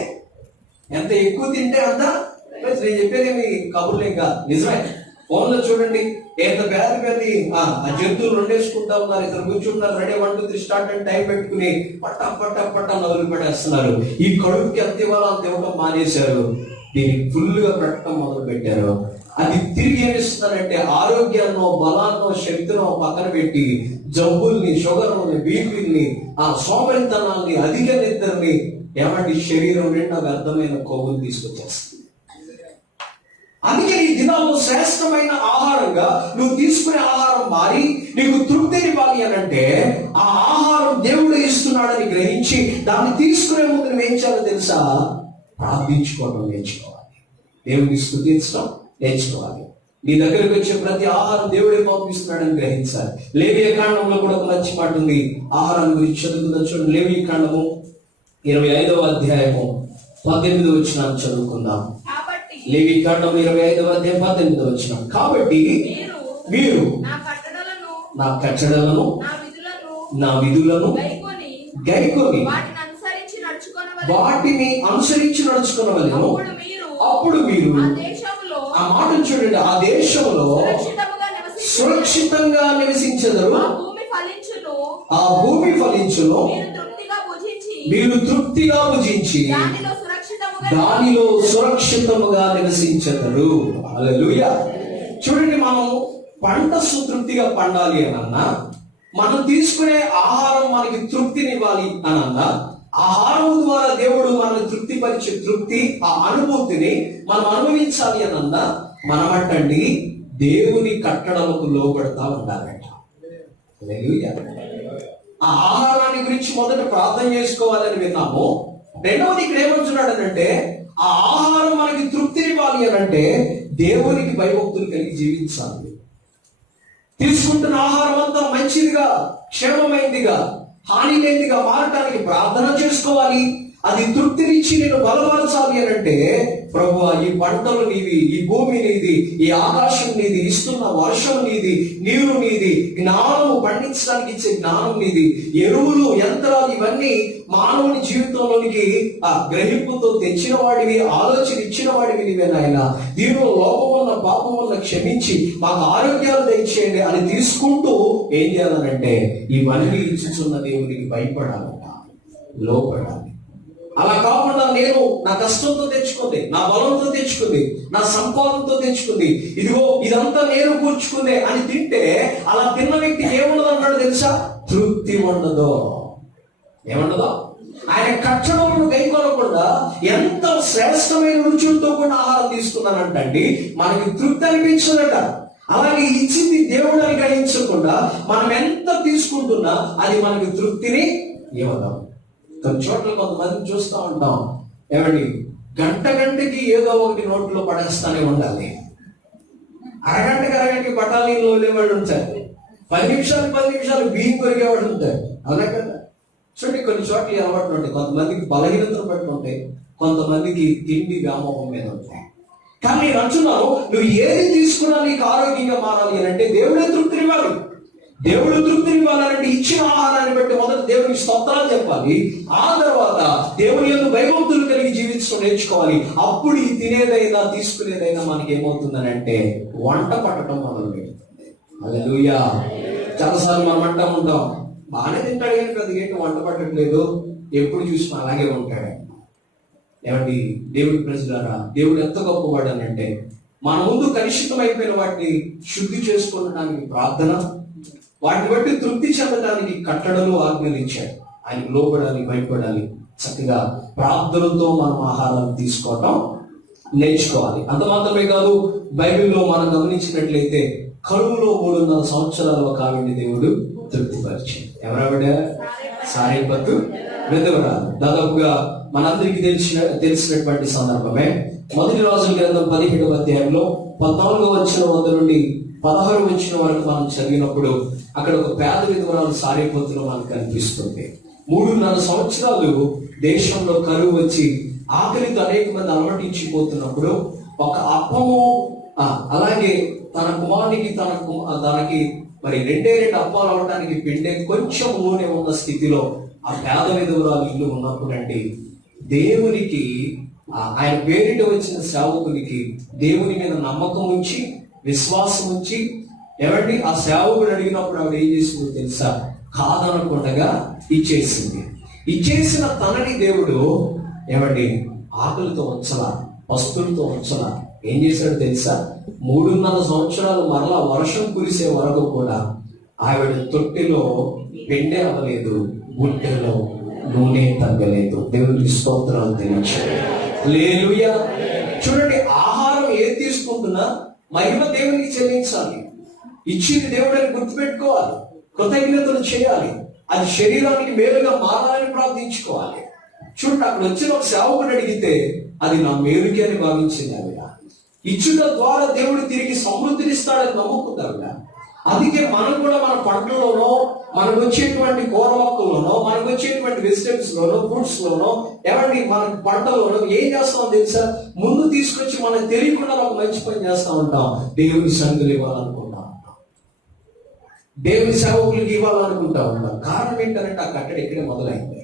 ఎంత ఎక్కువ తింటే అంత ప్రైస్. నేను చెప్పేది మీ కబుర్లేం కాదు, నిజమే. ఫోన్లో చూడండి, ఎంత పెద్ద ఆ జంతువులు రెండేసుకుంటా ఉన్నారు, ఇద్దరు కూర్చుంటున్నారు, రెడీ 1 2 3 స్టార్ట్ అని టైం పెట్టుకుని పట్ట నదులు పెట్టేస్తున్నారు. ఈ కడుపుకి ఎంత ఇవ్వాలో అంత ఇవ్వడం మానేశారు. దీనికి ఫుల్ గా పెట్టడం మొదలు పెట్టారు. అది తిరిగి ఏమిస్తుందంటే ఆరోగ్యాన్నో, బలాన్నో, శక్తినో పక్కన పెట్టి జబ్బుల్ని, షుగర్ని, బీపీని, ఆ సోమరితనాల్ని, అధిక నిద్రని, ఏమంటే శరీరం నిండా వ్యర్థమైన కొవ్వులు తీసుకొచ్చేస్తుంది. అందుకే ఈ దినాల్లో శ్రేష్టమైన ఆహారంగా నువ్వు తీసుకునే ఆహారం మారి నీకు తృప్తినివ్వాలి అని అంటే ఆ ఆహారం దేవుడు ఇస్తున్నాడని గ్రహించి దాన్ని తీసుకునే ముందు నువ్వు ఏం చేయాలో తెలుసా? ప్రార్థించుకోవడం నేర్చుకోవాలి, దేవుడిని స్తుతించడం నేర్చుకోవాలి. నీ దగ్గరికి వచ్చే ప్రతి ఆహారం దేవుడే పంపిస్తున్నాడని గ్రహించాలి. లేవియ కాండంలో కూడా ఒక మంచి మాట ఉంది. ఆహారం గురించి చదువుకుందాం చూడండి. లేవియ కాండము 25వ అధ్యాయము 18వ వచనం చదువుకుందాం. లేవి కాండం 25వ అధ్యాయం 18వ వచనం. కాబట్టి మీరు నా కట్టడలను నా విధులను గైకొని వాటిని అనుసరించి నడుచుకొనవలెను. అప్పుడు మీరు ఆ మాటను చూడండి, ఆ దేశంలో సురక్షితంగా నివసించెదరు, ఆ భూమి ఫలించును, మీరు తృప్తిగా భుజించి దానిలో సురక్షితముగా నివసించెదరు. హల్లెలూయా. చూడండి, మనం పంట తృప్తిగా పండాలి అనన్నా, మనం తీసుకునే ఆహారం మనకి తృప్తినివ్వాలి అనన్నా, ఆహారం ద్వారా దేవుడు మనల్ని తృప్తిపరిచే తృప్తి, ఆ అనుభూతిని మనం అనుభవించాలి అనన్నా, మనమంటండి దేవుని కట్టడలకు లోబడతా ఉండాలంట. హల్లెలూయా. ఆ ఆహారాన్ని గురించి మొదట ప్రార్థన చేసుకోవాలని విన్నాము. రెండవది ఇక్కడ ఏమంటున్నాడు అంటే, ఆ ఆహారం మనకి తృప్తినివ్వాలి అని అంటే దేవునికి భయభక్తులు కలిగి జీవించాలి. తీసుకుంటున్న ఆహారం అంతా మంచిదిగా, క్షేమమైనదిగా, హాని లేనిదిగా మారటానికి ప్రార్థన చేసుకోవాలి. అది తృప్తినిచ్చి నేను బలపరచాలి అని అంటే, ప్రభువా ఈ పంటలు నీది, ఈ భూమి నీది, ఈ ఆకాశం నీది, ఇస్తున్న వర్షం నీది, నీరు నీది, జ్ఞానము పండించడానికి ఇచ్చే జ్ఞానం నీది, ఎరువులు, యంత్రాలు, ఇవన్నీ మానవుని జీవితంలోనికి ఆ గ్రహింపుతో తెచ్చిన వాడివి, ఆలోచన ఇచ్చిన వాడివి నీవే నాయన. దీనిలో లోపం వల్ల, పాపం వల్ల క్షమించి మాకు ఆరోగ్యాలు తెచ్చేయండి అని తీసుకుంటూ ఏం చేయాలనంటే ఇవన్నీ ఇచ్చుచున్న దేవునికి భయపడాలట, లోపడాలి. అలా కాకుండా నేను నా కష్టంతో తెచ్చుకుంది, నా బలంతో తెచ్చుకుంది, నా సంపాదనతో తెచ్చుకుంది, ఇదిగో ఇదంతా నేను కూర్చుకుందే అని తింటే అలా తిన్న వ్యక్తి ఏముండదు అన్నాడు తెలుసా? తృప్తి ఉండదు. ఏముండదు? ఆయన కట్టడములను గైకొనకుండా ఎంత శ్రేష్టమైన రుచులతో కూడా ఆహారం తీసుకున్నానంటండి మనకి తృప్తి అనిపించదట. అలాగే ఇచ్చింది దేవుడు అని గ్రహించకుండా మనం ఎంత తీసుకుంటున్నా అది మనకి తృప్తిని ఇవ్వదాం. కొన్ని చోట్ల కొంతమంది చూస్తూ ఉంటాం, ఏమండి గంటకి ఏదో ఒకటి నోట్లో పడేస్తానే ఉండాలి. అరగంటకి బఠానీలో వెళ్ళేవాళ్ళు ఉంటారు, 10 నిమిషాలు బియ్యం కొరికేవాళ్ళు ఉంటారు. అవునా కదా? చూడండి, కొన్ని చోట్ల అలవాట్లు ఉంటాయి. కొంతమందికి బలహీనతలు బట్టి ఉంటాయి, కొంతమందికి తిండి వ్యామోహం మీద ఉంటాయి. కానీ నేను అంటున్నాను, నువ్వు ఏది తీసుకున్నా నీకు ఆరోగ్యంగా మారాలి అని అంటే దేవుడే తృప్తినివ్వాలి. దేవుడు తృప్తినివ్వాలంటే ఇచ్చిన ఆహారాన్ని బట్టి మొదట దేవునికి స్తోత్రాలు చెప్పాలి. ఆ తర్వాత దేవుని యందు భయభక్తులు కలిగి జీవించడం నేర్చుకోవాలి. అప్పుడు ఈ తినేదైనా తీసుకునేదైనా మనకి ఏమవుతుందని అంటే వంట పట్టడం మొదలు పెడుతుంది. హల్లెలూయా. చాలాసార్లు మనం అంటా ఉంటాం, బాగానే తింటాడు కానీ పెద్దగా వంట పట్టట్లేదు, ఎప్పుడు చూసినా అలాగే ఉంటాడు. ఏమండి దేవుడి ప్రజలారా, దేవుడు ఎంత గొప్పవాడు అని అంటే మన ముందు కలుషితం అయిపోయిన వాటిని శుద్ధి చేసుకోవడానికి ప్రార్థన, వాటిని బట్టి తృప్తి చెందడానికి కట్టడలు, ఆజ్ఞలు ఇచ్చాడు. ఆయన లోబడాలి, భయపడాలి. చక్కగా ప్రార్థనతో మనం ఆహారాన్ని తీసుకోవటం నేర్చుకోవాలి. అంత మాత్రమే కాదు, బైబిల్లో మనం గమనించినట్లయితే కరువులో 300 సంవత్సరాల ఒక ఆవిడ్ని దేవుడు తృప్తిపరిచాడు. ఎవరావిడ? సారెపతు విధవరాలు. దాదాపుగా మనందరికీ తెలిసినటువంటి సందర్భమే. మొదటి రాజుల గ్రంథం 17వ అధ్యాయంలో 14వ వచనం నుండి 16వ వచనం వరకు మనం చదివినప్పుడు అక్కడ ఒక పేద విధవరాలు సారెపతులో మనకు కనిపిస్తుంది. 3.5 సంవత్సరాలు దేశంలో కరువు వచ్చి ఆకలితో అనేక మంది అలమటించిపోతున్నప్పుడు ఒక అప్పము, అలాగే తన కుమారునికి తనకి మరి 2 అప్పాలు అవ్వడానికి పిండే కొంచెం నూనె ఉన్న స్థితిలో ఆ పేద విధవరాలు ఇల్లు ఉన్నప్పుడు అండి, దేవునికి ఆయన పేరిట వచ్చిన సేవకునికి దేవుని మీద నమ్మకం ఉంచి, విశ్వాసం ఉంచి, ఏమండి ఆ సేవకుడు అడిగినప్పుడు ఆవిడ ఏం చేసిందో తెలుసా? కాదనకుండగా ఇచ్చేసింది. ఇచ్చేసిన తనని దేవుడు ఏమండి ఆకలితో ఉంచలా, పస్తులతో ఉంచలా, ఏం చేశాడు తెలుసా? 3.5 సంవత్సరాలు మరలా వర్షం కురిసే వరకు కూడా ఆవిడ తొట్టిలో పెండే అవ్వలేదు, గుంటెలో నూనె తగ్గలేదు. దేవునికి స్తోత్రాలు తెలియచేయండి. హల్లెలూయా. చూడండి, ఆహారం ఏది తీసుకుంటున్నా మహిమ దేవునికి చెల్లించాలి. ఇచ్చింది దేవుడిని గుర్తుపెట్టుకోవాలి, కృతజ్ఞతలు చేయాలి. అది శరీరానికి మేలుగా మారాలని ప్రార్థించుకోవాలి. చూడండి, అక్కడ వచ్చిన ఒక సేవకుడు అడిగితే అది నా మేలుకి అని భావించింది ఆవిడ. ఇచ్చుట ద్వారా దేవుడు తిరిగి సమృద్ధినిస్తాడని నమ్ముకుంది ఆవిడ. అందుకే మనం కూడా మన పంటలోనో, మనకు వచ్చేటువంటి కూర మొక్కల్లోనో, మనకు వచ్చేటువంటి వెజిటేబుల్స్ లోనో, ఫ్రూట్స్ లోనో, ఏమండి మన పంటలోనో ఏం చేస్తాం తెలుసా? ముందు తీసుకొచ్చి మనకు తెలియకుండా ఒక మంచి పని చేస్తూ ఉంటాం. దేవుని సంఘులు ఇవ్వాలనుకుంటా ఉంటాం, దేవుని సేవకులకు ఇవ్వాలనుకుంటా ఉంటాం. కారణం ఏంటంటే ఆ కట్టడి ఇక్కడే మొదలైంది.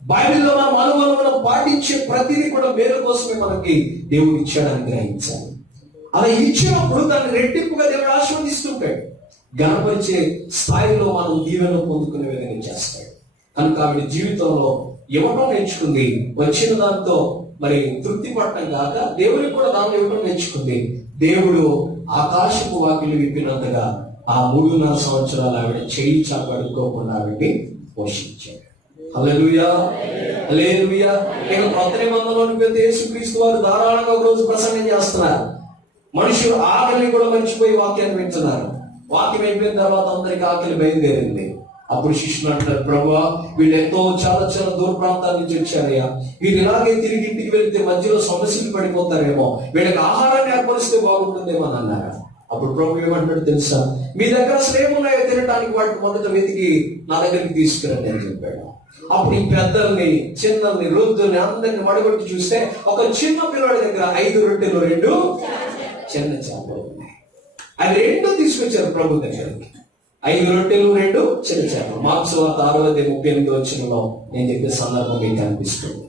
బైబిల్లో మనం అనుమానం పాటించే ప్రతిదీ కూడా మేలు కోసమే మనకి దేవుడు ఇచ్చాడని గ్రహించాలి. అలా ఇచ్చినప్పుడు దాన్ని రెట్టింపుగా దేవుడు ఆశీర్వదిస్తుంటాడు. గణపరిచే స్థాయిలో మనం దీవెన పొందుకునే విధంగా చేస్తాడు. కనుక ఆవిడ జీవితంలో ఇవ్వడం నేర్చుకుంది. వచ్చిన దాంతో మరి తృప్తి పడటం కాక దేవుడికి కూడా దాన్ని ఇవ్వడం నేర్చుకుంది. దేవుడు ఆకాశపు వాకిలు విప్పినంతగా ఆ 3.5 సంవత్సరాలు ఆవిడ చేయి చాపడుకోకుండా ఆవిడ్ని పోషించాడు. హల్లెలూయా, హల్లెలూయా. ఇక కొత్త నిబంధనలోకి వెళ్తే యేసుక్రీస్తు వారు ధారాళంగా ఒక రోజు ప్రసంగం చేస్తున్నారు. మనుషులు ఆకలిని కూడా మర్చిపోయి వాక్యాన్ని వింటున్నారు. వాక్యం అయిపోయిన తర్వాత అందరికి ఆకలి బయలుదేరింది. అప్పుడు శిష్యులు అంటారు, ప్రభువా, వీళ్ళు ఎంతో చాలా చాలా దూర ప్రాంతాల నుంచి వచ్చారయ్యా, వీళ్ళు ఇలాగే తిరిగి ఇంటికి వెళ్తే మధ్యలో సమస్యలు పడిపోతారేమో, వీళ్ళకి ఆహారాన్ని ఏర్పరిస్తే బాగుంటుందేమో అని అన్నారు. అప్పుడు ప్రభు ఏమంటాడు తెలుసా? మీ దగ్గర అసలు ఏమున్నాయో తినడానికి వాటిని మొదట వెతికి నా దగ్గరికి తీసుకురండి అని చెప్పాడు. అప్పుడు ఈ పెద్దల్ని, చిన్నల్ని, వృద్ధుల్ని అందరిని వడగొట్టి చూస్తే ఒక చిన్న పిల్లవాడి దగ్గర 5 రొట్టెలు 2 చిన్న చేపలు ఉన్నాయి. అవి 2 తీసుకొచ్చారు ప్రభు దగ్గరికి. 5 రొట్టెలు 2 చిన్న చేపలు. మార్క్స్ వార్త 6:38 వచనంలో నేను చెప్పే సందర్భం మీకు కనిపిస్తుంది.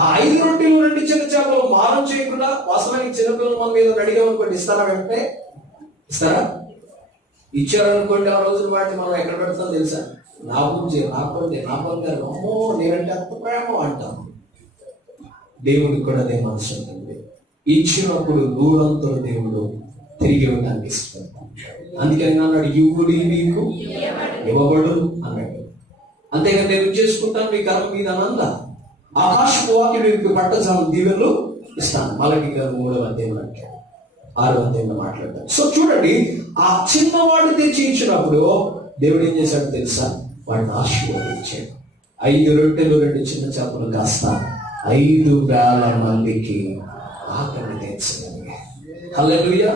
ఆ 5 రొట్టెలు 2 చిన్న చేపలు మారం చేయకుండా వాస్తవానికి చిన్నపిల్లలు మన మీద అడిగామనుకోండి, ఇస్తారా? వెంటనే ఇస్తారా? ఇచ్చారనుకోండి, ఆ రోజున వాటిని మనం ఎక్కడ పెడతాం తెలుసా? నా పూజ, నా పండి, నా బంగారు, అమ్మో నేనంటే అంత ప్రేమ అంటాం. దేవుడికి కూడా అదే మనసు ఉంటుంది. ఇచ్చినప్పుడు దూరంతో దేవుడు తిరిగి ఇవ్వడానికి ఇష్టపడతాం. అందుకని అన్నాడు, ఇవ్వుడి మీకు ఇవ్వబడు అన్నాడు. అంతేగా నేను చేసుకుంటాను మీ కర్మ మీద అనందా. ఆకాశపు వాక్యం మీకు పట్టజాము దీవెనలు ఇస్తాను. మలకి 3వ అధ్యాయం అంటాడు, 6వ అధ్యాయంలో మాట్లాడతాడు. సో చూడండి, ఆ చిన్నవాడు తెచ్చి ఇచ్చినప్పుడు దేవుడు ఏం చేశాడు తెలుసా? వాడిని ఆశీర్వదించాడు. 5 రొట్టెలు 2 చిన్న చేపలు కాస్త 5,000 మందికి ఆకలి తీర్చగలిగాడు. హల్లెలూయా.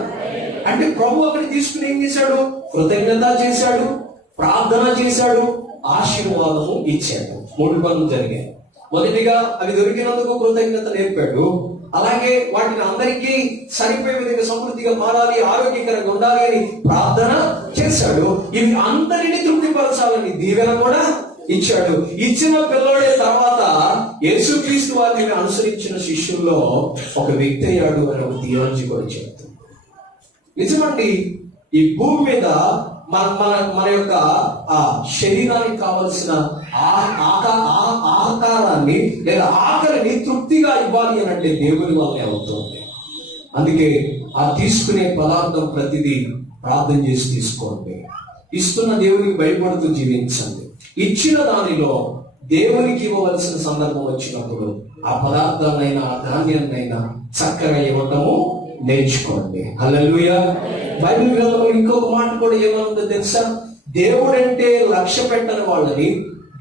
అంటే ప్రభు అక్కడికి తీసుకుని ఏం చేశాడు? కృతజ్ఞత చేశాడు, ప్రార్థన చేశాడు, ఆశీర్వాదము ఇచ్చాడు. 3 పనులు జరిగాయి. మొదటిగా అవి దొరికినందుకు కృతజ్ఞత నేర్పాడు. అలాగే వాటిని అందరికీ సరిపోయే విధంగా సమృద్ధిగా మారాలి, ఆరోగ్యకరంగా ఉండాలి అని ప్రార్థన చేశాడు. ఇవి అందరినీ తృప్తిపరచాలని దీవెన కూడా ఇచ్చాడు. ఇచ్చిన పిల్లోడే తర్వాత యేసుక్రీస్తు వారిని అనుసరించిన శిష్యుల్లో ఒక వ్యక్తి అయ్యాడు అని ఒక థియాలజీ కూడా చెప్తుంది. నిజమండి, ఈ భూమి మీద మన యొక్క ఆ శరీరానికి కావలసిన ఆకారాన్ని లేదా ఆకలిని తృప్తిగా ఇవ్వాలి అని అంటే దేవుని వల్లే అవుతుంది. అందుకే ఆ తీసుకునే పదార్థం ప్రతిదీ ప్రార్థన చేసి తీసుకోండి. ఇస్తున్న దేవునికి భయపడుతూ జీవించండి. ఇచ్చిన దానిలో దేవునికి ఇవ్వవలసిన సందర్భం వచ్చినప్పుడు ఆ పదార్థాన్నైనా ఆ ధాన్యాన్నైనా చక్కగా ఇవ్వటము నేర్చుకోండి. హల్లెలూయా. బైబిల్ గ్రంథంలో ఇంకొక మాట కూడా ఏమనుందో తెలుసా? దేవుడంటే లక్ష్య పెట్టని వాళ్ళని,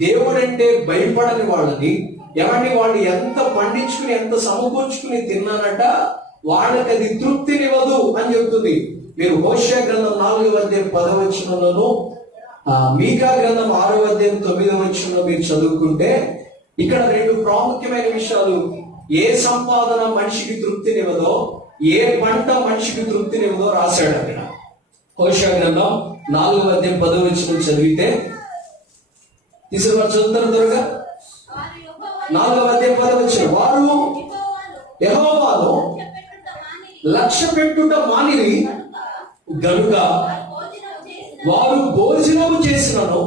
దేవుడంటే భయపడని వాళ్ళని, ఏమండి వాళ్ళు ఎంత పండించుకుని ఎంత సమకూర్చుకుని తిన్నానట వాళ్ళకి అది తృప్తినివ్వదు అని చెప్తుంది. మీరు హోషేయ గ్రంథం 4వ అధ్యాయం 10వ వచనంలోను, మీకా గ్రంథం 6వ అధ్యాయం 9వ వచనంలో మీరు చదువుకుంటే ఇక్కడ 2 ప్రాముఖ్యమైన విషయాలు. ఏ సంపాదన మనిషికి తృప్తినివ్వదో, ఏ పంట మనిషికి తృప్తినివ్వదో రాశాడు అక్కడ. హోషేయ గ్రంథం 4వ అధ్యాయం 10వ వచనం చదివితే తీసుకుని చదువుతారు త్వరగా. 4వ అధ్యాయం 10వ వచనం, వారు యెహోవాను లక్ష్య పెట్టుట మానిరి గనుక వారు భోజనము చేసినను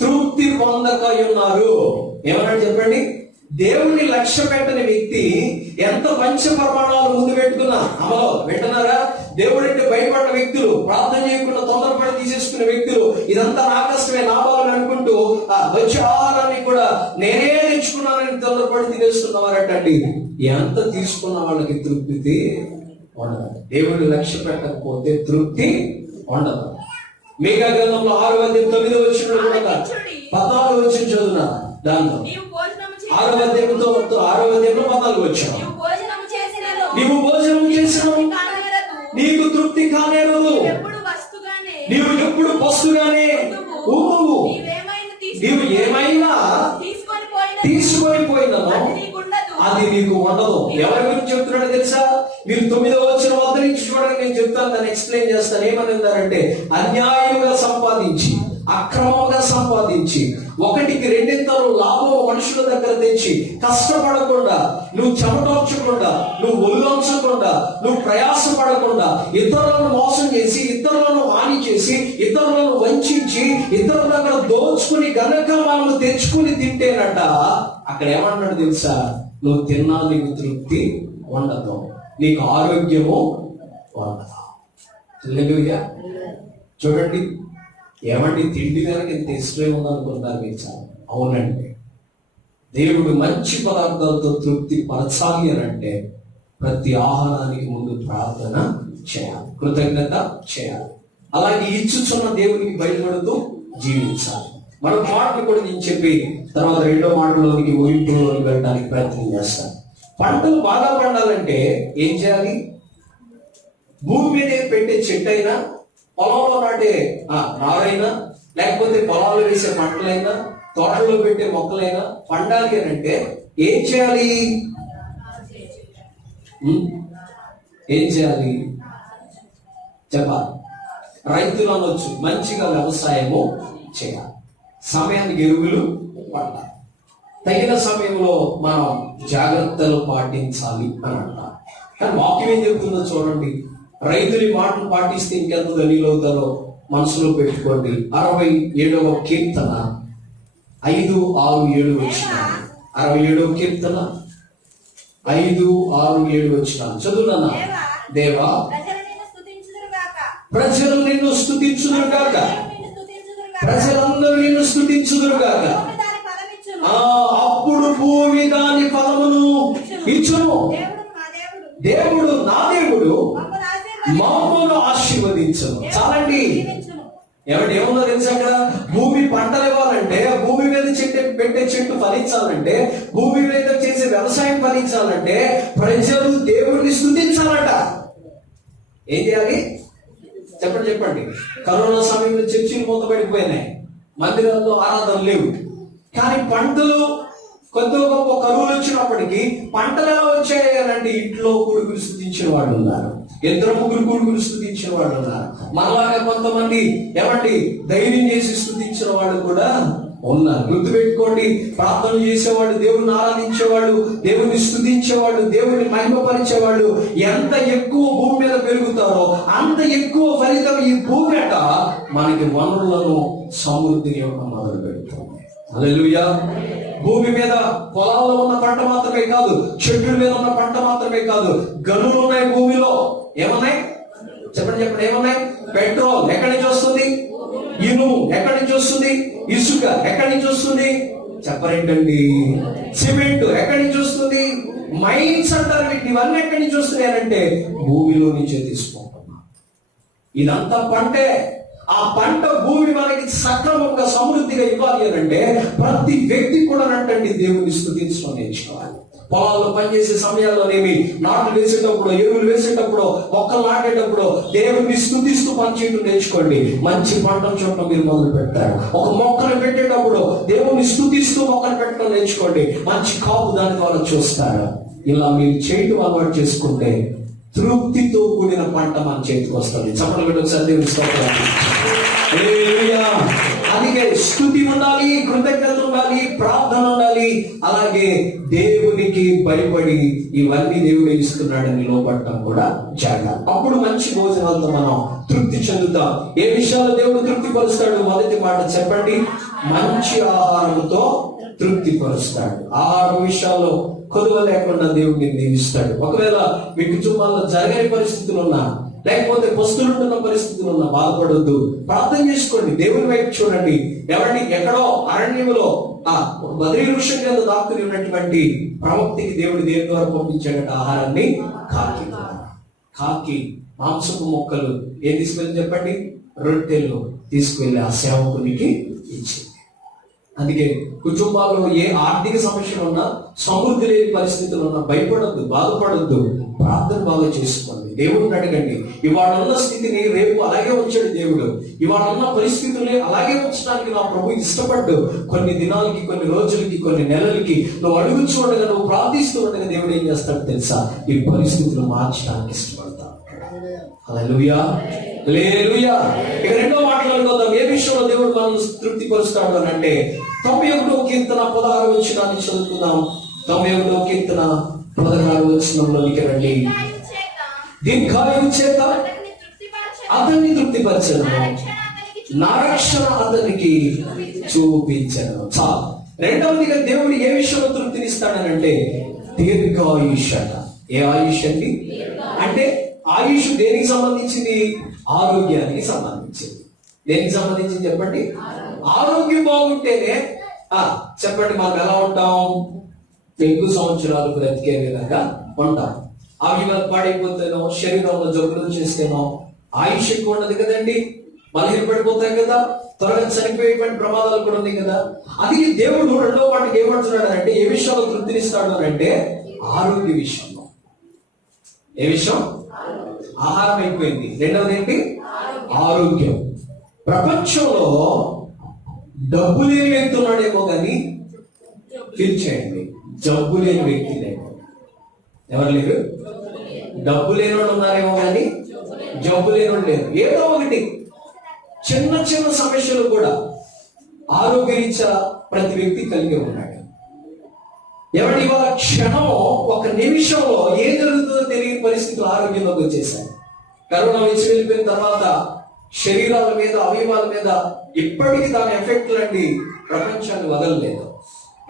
తృప్తి పొందక ఉన్నారు. ఏమన్నాడు చెప్పండి? దేవుణ్ణి లక్ష్య పెట్టని వ్యక్తి ఎంత మంచి ప్రమాణాలు ముందు పెట్టుకున్నా అమలో వింటున్నారా? దేవుడంటే భయపడిన వ్యక్తులు, ప్రార్థన చేయకుండా తొందరపడి తీసేసుకునే వ్యక్తులు, ఇదంతా నా కష్టమే నా బాలని అనుకుంటూ వచ్చే ఆహారాన్ని కూడా నేనే తెచ్చుకున్నానని తొందరపడి తినేస్తున్నవారటండి. ఎంత తీసుకున్న వాళ్ళకి తృప్తి ఉండదు. దేవుడిని లక్ష్య పెట్టకపోతే తృప్తి ఉండదు. మీకా గ్రంథంలో 6:9 14 వచ్చిన చదువునా దాంతో 6:14 వచ్చావు. నీవు భోజనం చేసిన నీకు తృప్తి కానేరదు. నీవు ఎప్పుడు పస్తుగానే ఊరువు. నీవు ఏమైనా తీసుకొని పోయినానో అది నీకు ఉండదు. ఎవరి గురించి చెప్తున్నాడో తెలుసా? మీరు 9వ వచనం వద్ద నుంచి చూడండి, నేను చెప్తాను, దాన్ని ఎక్స్ప్లెయిన్ చేస్తాను. ఏమనిందారంటే, అన్యాయంగా సంపాదించి అక్రమంగా సంపాదించి 1కి 2 లాభం మనుషుల దగ్గర తెచ్చి కష్టపడకుండా, నువ్వు చెమటోర్చకుండా, నువ్వు ఒళ్ళొంచకుండా, నువ్వు ప్రయాసపడకుండా, ఇతరులను మోసం చేసి, ఇతరులను హాని చేసి, ఇతరులను వంచి, ఇతరుల దగ్గర దోచుకుని గనక మనం తెచ్చుకుని తింటేనట, అక్కడ ఏమన్నాడు తెలుసా? నువ్వు తిన్నా నీకు తృప్తి ఉండదు, నీకు ఆరోగ్యము ఉండదు. హల్లెలూయా. చూడండి, ఏమండి తిండి కనుక ఇంత ఇష్టం ఉందనుకుంటారు మీరు చాలా. అవునండి, దేవుడు మంచి పదార్థాలతో తృప్తి పరచాలి అని అంటే ప్రతి ఆహారానికి ముందు ప్రార్థన చేయాలి, కృతజ్ఞత చేయాలి. అలాగే ఇచ్చుచున్న దేవునికి భయపడుతూ జీవించాలి. మరొక మాటలు కూడా నేను చెప్పి తర్వాత 2వ మాటలోనికి ఊహింపులోకి వెళ్ళడానికి ప్రయత్నం చేస్తాను. పంటలు బాగా పండాలంటే ఏం చేయాలి? భూమి మీద పెట్టే చెట్టు అయినా, పొలంలో నాటే నారైనా, లేకపోతే పొలాలు వేసే పంటలైనా, తోటలో పెట్టే మొక్కలైనా పండాలి అని అంటే ఏం చేయాలి? ఏం చేయాలి చెప్పాలి. రైతులు అనొచ్చు, మంచిగా వ్యవసాయము చేయాలి, సమయానికి ఎరువులు పడాలి, తగిన సమయంలో మనం జాగ్రత్తలు పాటించాలి అని అంటారు. కానీ వాక్యం ఏం చెప్తుందో చూడండి. రైతులు మాటలు పాటిస్తే ఇంకెంత ధనిలవుతారో మనసులో పెట్టుకోండి. 67వ కీర్తన 5, 6, 7 వచ్చిన 67వ కీర్తన 5, 6, 7 వచ్చిన చదువునా. దేవా, ప్రజలు నిన్ను స్తుతించుదురు గాక, ప్రజలందరూ నిన్ను స్తుతించుదురు గాక. అప్పుడు భూమి దాని ఫలమును ఇచ్చును. దేవుడు నా దేవుడు మమ్మల్ని ఆశీర్వదించును. చాలండి. ఏమన్నా తెలుసా? అక్కడ భూమి పంటలు ఇవ్వాలంటే, భూమి మీద పెట్టే చెట్టు ఫలించాలంటే, భూమి మీద చేసే వ్యవసాయం ఫలించాలంటే ప్రజలు దేవుడిని స్తుతించాలట. ఏం చేయాలి చెప్పండి. కరోనా సమయంలో చర్చిలు మూతపడిపోయినాయి, మందిరాల్లో ఆరాధన లేవు. కానీ పంటలు కొద్ది గొప్ప కరువులు వచ్చినప్పటికీ పంటలు ఎలా వచ్చాయి అంటే ఇంట్లో కొడుకులు స్తుతించిన వాళ్ళు ఉన్నారు, 2-3 కొడుకులు స్తుతించిన వాళ్ళు ఉన్నారు. మనలాగా కొంతమంది ధైర్యం చేసి స్తుతించిన వాళ్ళు కూడా ఉన్నారు. గుర్తుపెట్టుకోండి, ప్రార్థన చేసేవాడు, దేవుడిని ఆరాధించేవాడు, దేవుడిని స్తుతించేవాడు, దేవుడిని మహిమపరిచేవాడు ఎంత ఎక్కువ భూమి మీద పెరుగుతారో అంత ఎక్కువ ఫలితం ఈ భూమి మనకి వనరులను సమృద్ధిని మొదలు పెడుతుంది. హల్లెలూయా. భూమి మీద పొలాల్లో ఉన్న పంట మాత్రమే కాదు, చెట్ల మీద ఉన్న పంట మాత్రమే కాదు, గనులు ఉన్నాయి భూమిలో. ఏమున్నాయి చెప్పండి. ఏమున్నాయి? పెట్రోల్ ఎక్కడి నుంచి వస్తుంది? ఇనుము ఎక్కడి నుంచి వస్తుంది? ఇసుక ఎక్కడి నుంచి వస్తుంది? చెప్పరేంటండి? సిమెంట్ ఎక్కడి నుంచి వస్తుంది? మైన్స్ అంటారు వీటిని. ఇవన్నీ ఎక్కడి నుంచి వస్తున్నాయి అంటే భూమిలో నుంచే తీసుకుంటున్నాం. ఇదంతా పంటే. ఆ పంట భూమి మనకి సక్రమంగా సమృద్ధిగా ఇవ్వాలి అని అంటే ప్రతి వ్యక్తి కూడా దేవుని స్తుతించడం నేర్చుకోవాలి. పొలాల్లో పనిచేసే సమయాల్లోనేమి, నాట్లు వేసేటప్పుడు, ఎరువులు వేసేటప్పుడు, మొక్కలు నాటేటప్పుడు దేవుని స్తుతిస్తూ పనిచేయడం నేర్చుకోండి. మంచి పంటను చూడటం మీరు మొదలు పెడతారు. ఒక మొక్కను పెట్టేటప్పుడు దేవుని స్తుతిస్తూ మొక్కను పెట్టడం నేర్చుకోండి. మంచి కాపు దాని ద్వారా చూస్తారు. ఇలా మీరు చేయటం అలవాటు చేసుకుంటే తృప్తితో కూడిన పంట మన చేతికి వస్తుంది. చప్పట్లు పెట్టి ఒకసారి దేవుని స్తోత్రం. అందుకే స్తుతి ఉండాలి, కృతజ్ఞత ఉండాలి, ప్రార్థన ఉండాలి, ఉండాలి, అలాగే దేవునికి భయపడి ఇవన్నీ దేవుడు ఇస్తున్నాడని లోపడటం కూడా జరగాలి. అప్పుడు మంచి భోజనాలతో మనం తృప్తి చెందుతాం. ఏ విషయాల్లో దేవుడు తృప్తి పరుస్తాడు? మొదటి మాట చెప్పండి, మంచి ఆహారంతో తృప్తి పరుస్తాడు. ఆహారం విషయాల్లో కొదువ లేకుండా దేవుడిని దీవిస్తాడు. ఒకవేళ మీ కుటుంబాల్లో జరగని పరిస్థితులు ఉన్నా, లేకపోతే పస్తులుంటున్న పరిస్థితులు ఉన్నా బాధపడొద్దు. ప్రార్థన చేసుకోండి, దేవుని వైపు చూడండి. ఎవరిని ఎక్కడో అరణ్యంలో బద్రీ వృక్షం కింద దాక్కుని ఉన్నటువంటి ప్రవక్తికి దేవుడు దేని ద్వారా పంపించాడట? ఆహారాన్ని కాకి మాంసపు మొక్కలు ఏం తీసుకెళ్ళి చెప్పండి? రొట్టెలు తీసుకువెళ్ళి ఆ సేవకునికి ఇచ్చింది. అందుకే కుటుంబాల్లో ఏ ఆర్థిక సమస్యలు ఉన్నా, సమృద్ధి లేని పరిస్థితులు ఉన్నా భయపడద్దు, బాధపడద్దు. ప్రార్థన బాగా చేసుకోండి, దేవుడిని అడగండి. ఇవాళ ఉన్న స్థితిని రేపు అలాగే ఉంచాడు దేవుడు. ఇవాళ ఉన్న పరిస్థితుల్ని అలాగే ఉంచడానికి నా ప్రభు ఇష్టపడ్డు. కొన్ని దినాలకి, కొన్ని రోజులకి, కొన్ని నెలలకి నువ్వు అడుగుచూ ఉండగా, నువ్వు ప్రార్థిస్తూ ఉండగా దేవుడు ఏం చేస్తాడు తెలుసా? ఈ పరిస్థితులు మార్చడానికి ఇష్టపడతాడు. హల్లెలూయా, హల్లెలూయా. ఇక రెండో మాట్లాడుకుందాం. ఏ విషయంలో దేవుడు మనల్ని తృప్తి పరుస్తాడు అని అంటే 91వ కీర్తన 16వ వచనాన్ని చదువుకుందాం. 91వ కీర్తన 16వ వచనంలోనికి రండి. దీర్ఘాయువు చేత అతన్ని తృప్తిపరచను, నా రక్షణ అతనికి చూపించను. చాలు. రెండవదిగా దేవుడు ఏ విషయంలో తృప్తినిస్తాడనంటే దీర్ఘాయుష్ అట. ఏ ఆయుష్ అండి? అంటే ఆయుష్ దేనికి సంబంధించింది? ఆరోగ్యానికి సంబంధించింది. దేనికి సంబంధించింది చెప్పండి? ఆరోగ్యం బాగుంటేనే చెప్పండి మనం ఎలా ఉంటాం? ఎక్కువ సంవత్సరాలు బ్రతికే విధంగా ఉంటాం. అవి పాడైపోతేనో, శరీరంలో జబ్బులు చేస్తేనో ఆయుష్ ఎక్కువ ఉండదు కదండి. బలహీనపడిపోతాయి కదా, త్వరగా చనిపోయేటువంటి ప్రమాదాలు కూడా ఉంది కదా. అది దేవుడు రెండో వాటికి ఏమంటున్నాడు అంటే ఏ విషయంలో తృప్తినిస్తాడు అని అంటే ఆరోగ్య విషయంలో. ఏ విషయం? ఆహారం అయిపోయింది. రెండవది ఏంటి? ఆరోగ్యం. ప్రపంచంలో డబ్బు లేని వ్యక్తి ఉన్నాడేమో కానీ ఫీల్ చేయండి, జబ్బు లేని వ్యక్తి లేడు. ఎవరు లేరు? డబ్బు లేనివాడు ఉన్నారేమో కానీ జబ్బు లేనివాడు లేరు. ఏదో ఒకటి చిన్న చిన్న సమస్యలు కూడా ఆరోగ్యరీత్యా ప్రతి వ్యక్తి కలిగి ఉన్నాడు. ఎవరి వాళ్ళ క్షణం, ఒక నిమిషంలో ఏం జరుగుతుందో తెలియని పరిస్థితులు ఆరోగ్యంలోకి వచ్చేసాయి. కరోనా వచ్చి వెళ్ళిపోయిన తర్వాత శరీరాల మీద, అవయవాల మీద ఇప్పటికీ దాని ఎఫెక్ట్లు అండి ప్రపంచాన్ని వదలలేదు.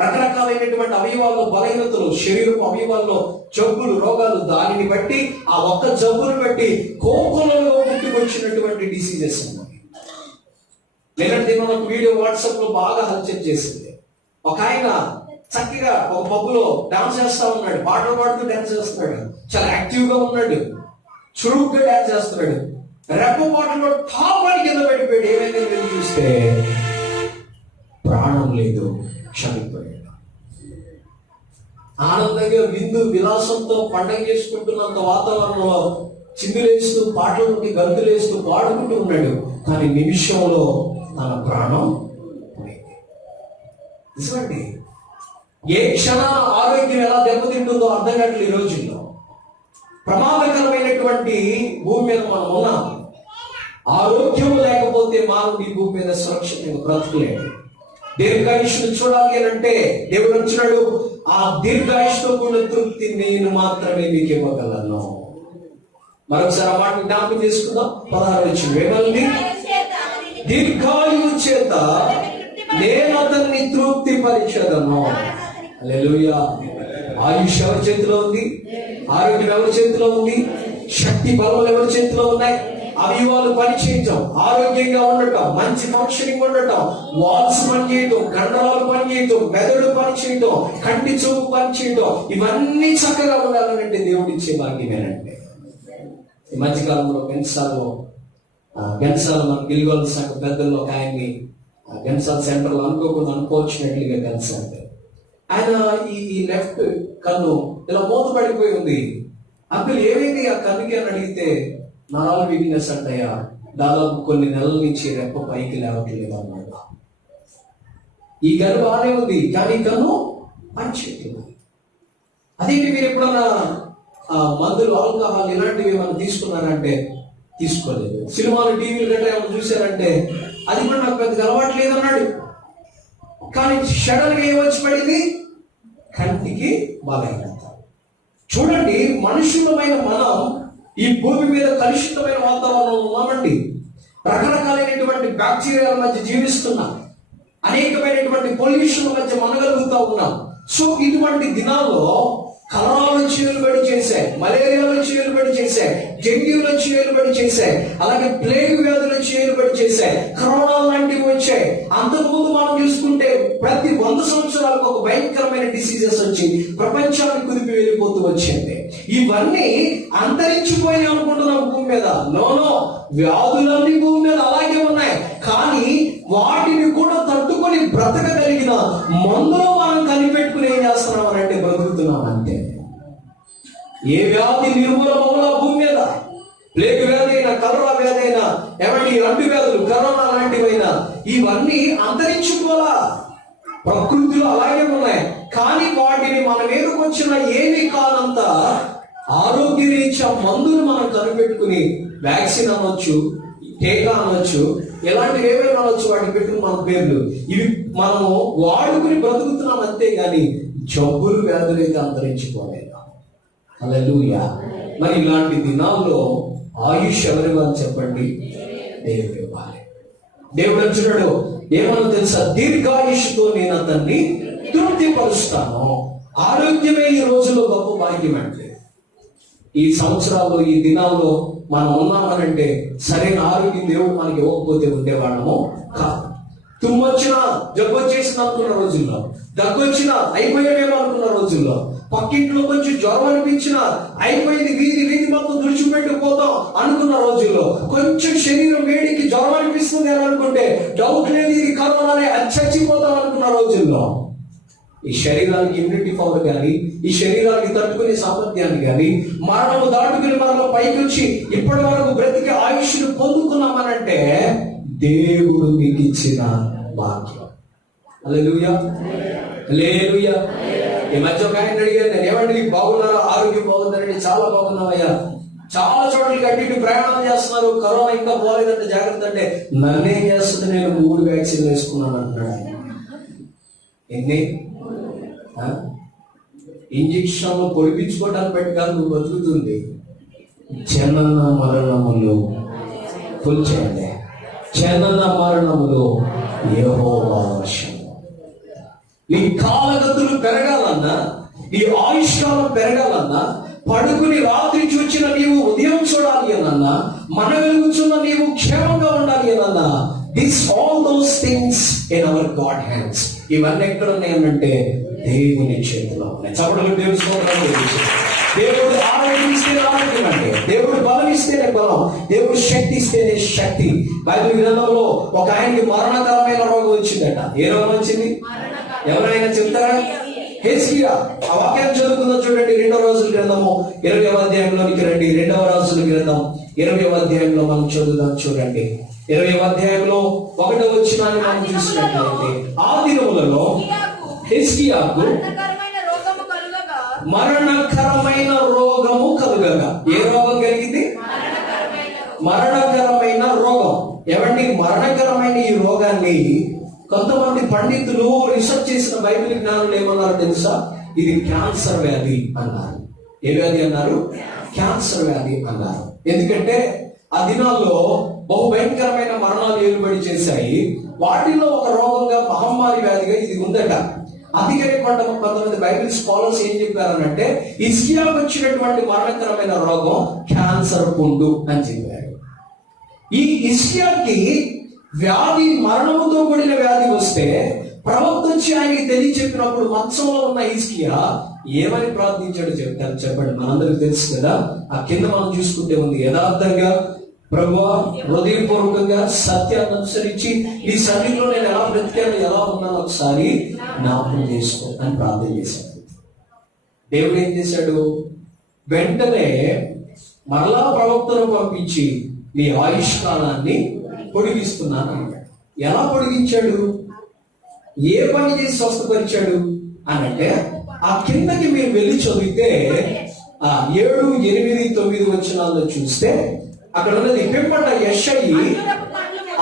రకరకాలైనటువంటి అవయవాల్లో బలహీనతలు, శరీరపు అవయవాల్లో జబ్బులు, రోగాలు, దానిని బట్టి ఆ ఒక్క జబ్బును బట్టి కోకొలలో పుట్టుకొచ్చినటువంటి డిసీజెస్ ఉన్నాయి. నిన్నటి దినం ఒక వీడియో వాట్సాప్ లో బాగా హల్చల్ చేసింది. ఒక ఆయన చక్కగా ఒక పబ్బులో డాన్స్ చేస్తా ఉన్నాడు, పాటలు పాడుతూ డాన్స్ చేస్తున్నాడు, చాలా యాక్టివ్ గా ఉన్నాడు, చురుగ్గా డాన్స్ చేస్తున్నాడు. రెప్ప పాటలో టాప్ అని కింద పెట్టిపోయాడు. ఏమైంది మీరు చూస్తే ప్రాణం లేదు, క్షమిపోయాడు. ఆనందంగా విందు విలాసంతో పండగ చేసుకుంటున్నంత వాతావరణంలో చిందులేస్తూ, పాటలకి గంతులేస్తూ పాడుకుంటూ ఉన్నాడు. కానీ నిమిషంలో తన ప్రాణం పోయింది. నిజమండి. ఏ క్షణాన ఆరోగ్యం ఎలా దెబ్బతింటుందో అర్థం కావట్లేదు. ఈ రోజుల్లో ప్రమాదకరమైనటువంటి భూమి మీద మనం ఉన్నాం. ఆరోగ్యం లేకపోతే మానవుడు ఈ భూమి మీద సురక్షితంగా బ్రతకలేడు. దీర్ఘాయుష్ను చూడాలి అంటే దేవుడు అంటున్నాడు, ఆ దీర్ఘాయుష్తో కూడిన తృప్తి నేను మాత్రమే మీకు ఇవ్వగలను. మరొకసారి ఆ మాట జ్ఞాపకం చేసుకుందాం. 16 వచ్చింది. ఏమని? దీర్ఘాయువు చేత నేను అతన్ని తృప్తి పరిచదను. హల్లెలూయా. ఆయుష్ ఎవరి చేతిలో ఉంది? ఆరోగ్యం ఎవరి చేతిలో ఉంది? శక్తి బలం ఎవరి చేతిలో ఉన్నాయి? అవయవాలు పనిచేయటం, ఆరోగ్యంగా ఉండటం, మంచి ఫంక్షనింగ్ ఉండటం, వాల్స్ పనిచేయటం, కండరాలు పనిచేయటం, మెదడు పనిచేయటం, కంటి చూపు పనిచేయటం, ఇవన్నీ చక్కగా ఉండాలంటే దేవుడు ఇచ్చే భాగ్యమేనండి. ఈ మధ్యకాలంలో గెన్సాల మన గిల్గోల్ సంఘ పెద్దల్లో ఒక ఆయన్ని గెన్సాల్ సెంటర్లో అనుకోకుండా అన్ఫార్చునేట్లీగా కలిసాడు. ఆయన ఈ లెఫ్ట్ కన్ను ఇలా మూత పడిపోయి ఉంది. అంకుల్ ఏమైంది ఆ కన్నుకి అని అడిగితే, నరాల వీక్నెస్ అంటయ్యా, దాదాపు కొన్ని నెలల నుంచి రెప్ప పైకి లేవట్లేదు అన్నాడు. ఈ కన్ను బాగానే ఉంది కానీ ఈ కన్ను పనిచేయట్లేదు. అదేంటి మీరు ఎప్పుడన్నా మందులు, ఆల్కహాల్ ఇలాంటివి ఏమైనా తీసుకున్నారంటే తీసుకోలేదు. సినిమాలు, టీవీలు గట్రా ఏమైనా చూశారంటే అది కూడా నాకు పెద్దగా అలవాటు లేదన్నాడు. కానీ సడన్ గా ఏమొచ్చి పడింది? కంటికి బలహీనత. చూడండి, మనుషులమైన మనం ఈ భూమి మీద కలుషితమైన వాతావరణంలో ఉన్నామండి. రకరకాలైనటువంటి బ్యాక్టీరియాల మధ్య జీవిస్తున్నాం, అనేకమైనటువంటి పొల్యూషన్ మధ్య మనగలుగుతా ఉన్నాం. సో ఇటువంటి దినాల్లో కలరాలు చేలుబడి చేశాయి, మలేరియాలు చేలుబడి చేశాయి, డెంగ్యూలు చేలుబడి చేశాయి, అలాగే ప్లేగ్ వ్యాధులు చేలుబడి చేశాయి, కరోనా లాంటివి వచ్చాయి. అంతకుముందు మనం చూసుకుంటే ప్రతి 100 సంవత్సరాలకు ఒక భయంకరమైన డిసీజెస్ వచ్చి ప్రపంచాన్ని కుదిపి వెళ్ళిపోతూ వచ్చింది. ఇవన్నీ అంతరించిపోయి అనుకుంటున్నాం భూమి మీద. నోనో, వ్యాధులన్నీ భూమి మీద అలాగే ఉన్నాయి. కానీ వాటిని కూడా తట్టుకొని బ్రతకగలిగిన మందులో మనం కనిపెట్టుకుని ఏం చేస్తున్నాం అని అంటే బ్రతుకుతున్నాం అంతే. ఏ వ్యాధి నిర్మూలమవులా భూమి మీద? ప్లేగ్ వ్యాధి అయినా, కలరా వ్యాధి అయినా, ఏమంటే ఈ 2 వ్యాధులు, కరోనా లాంటివైనా, ఇవన్నీ అంతరించుకోవాలా, ప్రకృతిలో అలాగే ఉన్నాయి. కానీ వాటిని మనం ఎదుర్కొచ్చిన ఏమీ కాలంత ఆరోగ్యరీత్యా మందులు మనం కనిపెట్టుకుని, వ్యాక్సిన్ అనొచ్చు, టీకా అనొచ్చు, ఇలాంటివి ఏమైనా అనొచ్చు, వాటికి పెట్టుకుని మన పేర్లు, ఇవి మనము వాడుకుని బ్రతుకుతున్నాం అంతే. కానీ జబ్బులు, వ్యాధులు అయితే అంతరించిపోలేదు. హల్లెలూయా. మరి ఇలాంటి దినాల్లో ఆయుష్ ఎవరివ్వాలి చెప్పండి? దేవుడు ఇవ్వాలి. దేవుడు అంటున్నాడు, ఏమన్నా తెలుసా? దీర్ఘాయుష్తో నేను అతన్ని తృప్తిపరుస్తాను. ఆరోగ్యమే ఈ రోజులో గొప్ప భాగ్యం అంటే. ఈ సంవత్సరాల్లో, ఈ దినాల్లో మనం ఉన్నామనంటే సరైన ఆరోగ్యం దేవుడు మనకి ఇవ్వకపోతే ఉండేవాళ్ళము కాదు. తుమ్మొచ్చినా, జబ్బు వచ్చేసిన అనుకున్న రోజుల్లో, దగ్గు వచ్చినా అయిపోయామేమో అనుకున్న రోజుల్లో, పక్కింట్లో కొంచెం జ్వరం అనిపించినా అయిపోయింది, వీధి మొత్తం తుడిచిపెట్టుకుపోతాం అనుకున్న రోజుల్లో, కొంచెం శరీరం వేడికి జ్వరం అనిపిస్తుంది అని అనుకుంటే డౌట్ లేదు ఇది కరోనానే, చచ్చిపోతాం అనుకున్న రోజుల్లో, ఈ శరీరానికి ఇమ్యూనిటీ పవర్ కానీ, ఈ శరీరానికి తట్టుకునే సామర్థ్యాన్ని కానీ, మరణము దాటుకుని మరణం పైకి వచ్చి ఇప్పటి వరకు బ్రతికి ఆయుష్ను పొందుకున్నామనంటే దేవుడు మీకు ఇచ్చిన భాగ్యం. హల్లెలూయా, హల్లెలూయా. ఈ మధ్య ఒక ఆయన అడిగారు, నేను ఏమండి నీకు బాగున్నారా, ఆరోగ్యం బాగుందండి? చాలా బాగున్నావయ్యా, చాలా చోట్లకి అటు ఇటు ప్రయాణం చేస్తున్నారు, కరోనా ఇంకా పోలేదంటే జాగ్రత్త అంటే, నన్నేం చేస్తుంది, నేను 3 వ్యాక్సిన్ వేసుకున్నాను అంటున్నాడు. ఎన్ని ఇంజక్షన్లు పొడిపించుకోవడానికి పెట్టుకాదు నువ్వు బతుకుతుంది. జనన మరణములు కొలిచేయండి, జనన మరణములు యెహోవా వశము. నీ కాలగతులు పెరగాలన్నా, ఈ ఆయుష్కాలం పెరగాలన్నా, పడుకుని రాత్రి చూచిన నీవు ఉదయం చూడాలి అన్నా, మన వెలుగుచున్న నీవు క్షేమంగా ఉండాలి అన్నా, all those things in our God hands. ఇవన్నీ ఎక్కడ ఉన్నాయనంటే దేవుని చేతిలో ఉన్నాయి. చప్పట్లు దేవుని స్తోత్రం. దేవుడు ఆరోగ్యం ఇస్తేనే ఆరోగ్యం అంటే, దేవుడు బలం ఇస్తేనే బలం, దేవుడు శక్తి ఇస్తేనే శక్తి. బైబిల్ గ్రంథంలో ఒక ఆయనకి మరణకరమైన రోగం వచ్చిందట. ఏ రోగం వచ్చింది? ఎవరైనా చెప్తారా? హిజ్కియా. ఆ వాక్యాన్ని చదువుకుందాం చూడండి. 2వ రాజుల గ్రంథము 20వ అధ్యాయంలోనికి రండి. 2వ రాజుల గ్రంథం 20వ అధ్యాయంలో మనం చదువుదాం చూడండి. 20వ అధ్యాయంలో 1వ వచనాన్ని మనం చూసినట్లయితే, ఆ దినములలో హిజ్కియాకు మరణకరమైన రోగము కలుగగా. ఏ రోగం కలిగింది? మరణకరమైన రోగం. ఏమండి, మరణకరమైన ఈ రోగాన్ని కొంతమంది పండితులు రీసెర్చ్ చేసిన బైబిల్ జ్ఞానులు ఏమన్నారు తెలుసా? ఇది క్యాన్సర్ వ్యాధి అన్నారు. ఏ వ్యాధి అన్నారు? క్యాన్సర్ వ్యాధి అన్నారు. ఎందుకంటే ఆ దినాల్లో బహు భయంకరమైన మరణాలు ఏలుబడి చేశాయి. వాటిల్లో ఒక రోగంగా, మహమ్మారి వ్యాధిగా ఇది ఉందట. అందుకని కొంతమంది బైబిల్ స్కాలర్స్ ఏం చెప్పారనంటే, హిజ్కియాకు వచ్చినటువంటి మరణకరమైన రోగం క్యాన్సర్ పుండు అని చెప్పారు. ఈ హిజ్కియాకి వ్యాధి, మరణముతో కూడిన వ్యాధి వస్తే ప్రవక్త వచ్చి ఆయనకి తెలియచెప్పినప్పుడు మంచంలో ఉన్న హిజ్కియా ఏమని ప్రార్థించాడు చెప్తారు చెప్పండి. మనందరికి తెలుసు కదా. ఆ కింద మనం చూసుకుంటే ఉంది, యథార్థంగా ప్రభువా, హృదయపూర్వకంగా సత్యాన్ని అనుసరించి ఈ సన్నిధిలో నేను ఎలా బ్రతికాను, ఎలా ఉన్నాను ఒకసారి జ్ఞాపకం చేసుకో అని ప్రార్థన చేశాడు. దేవుడు ఏం చేశాడు? వెంటనే మరలా ప్రవక్తను పంపించి నీ ఆయుష్ కాలాన్ని పొడిగిస్తున్నాను అన్నాడు. ఎలా పొడిగించాడు? ఏ పని చేసి స్వస్థపరిచాడు అనంటే, ఆ కిందకి మీరు వెళ్ళి చదివితే ఆ 7, 8, 9 వచనాల్లో చూస్తే అక్కడ ఉన్నది, పిమ్మట యెషయి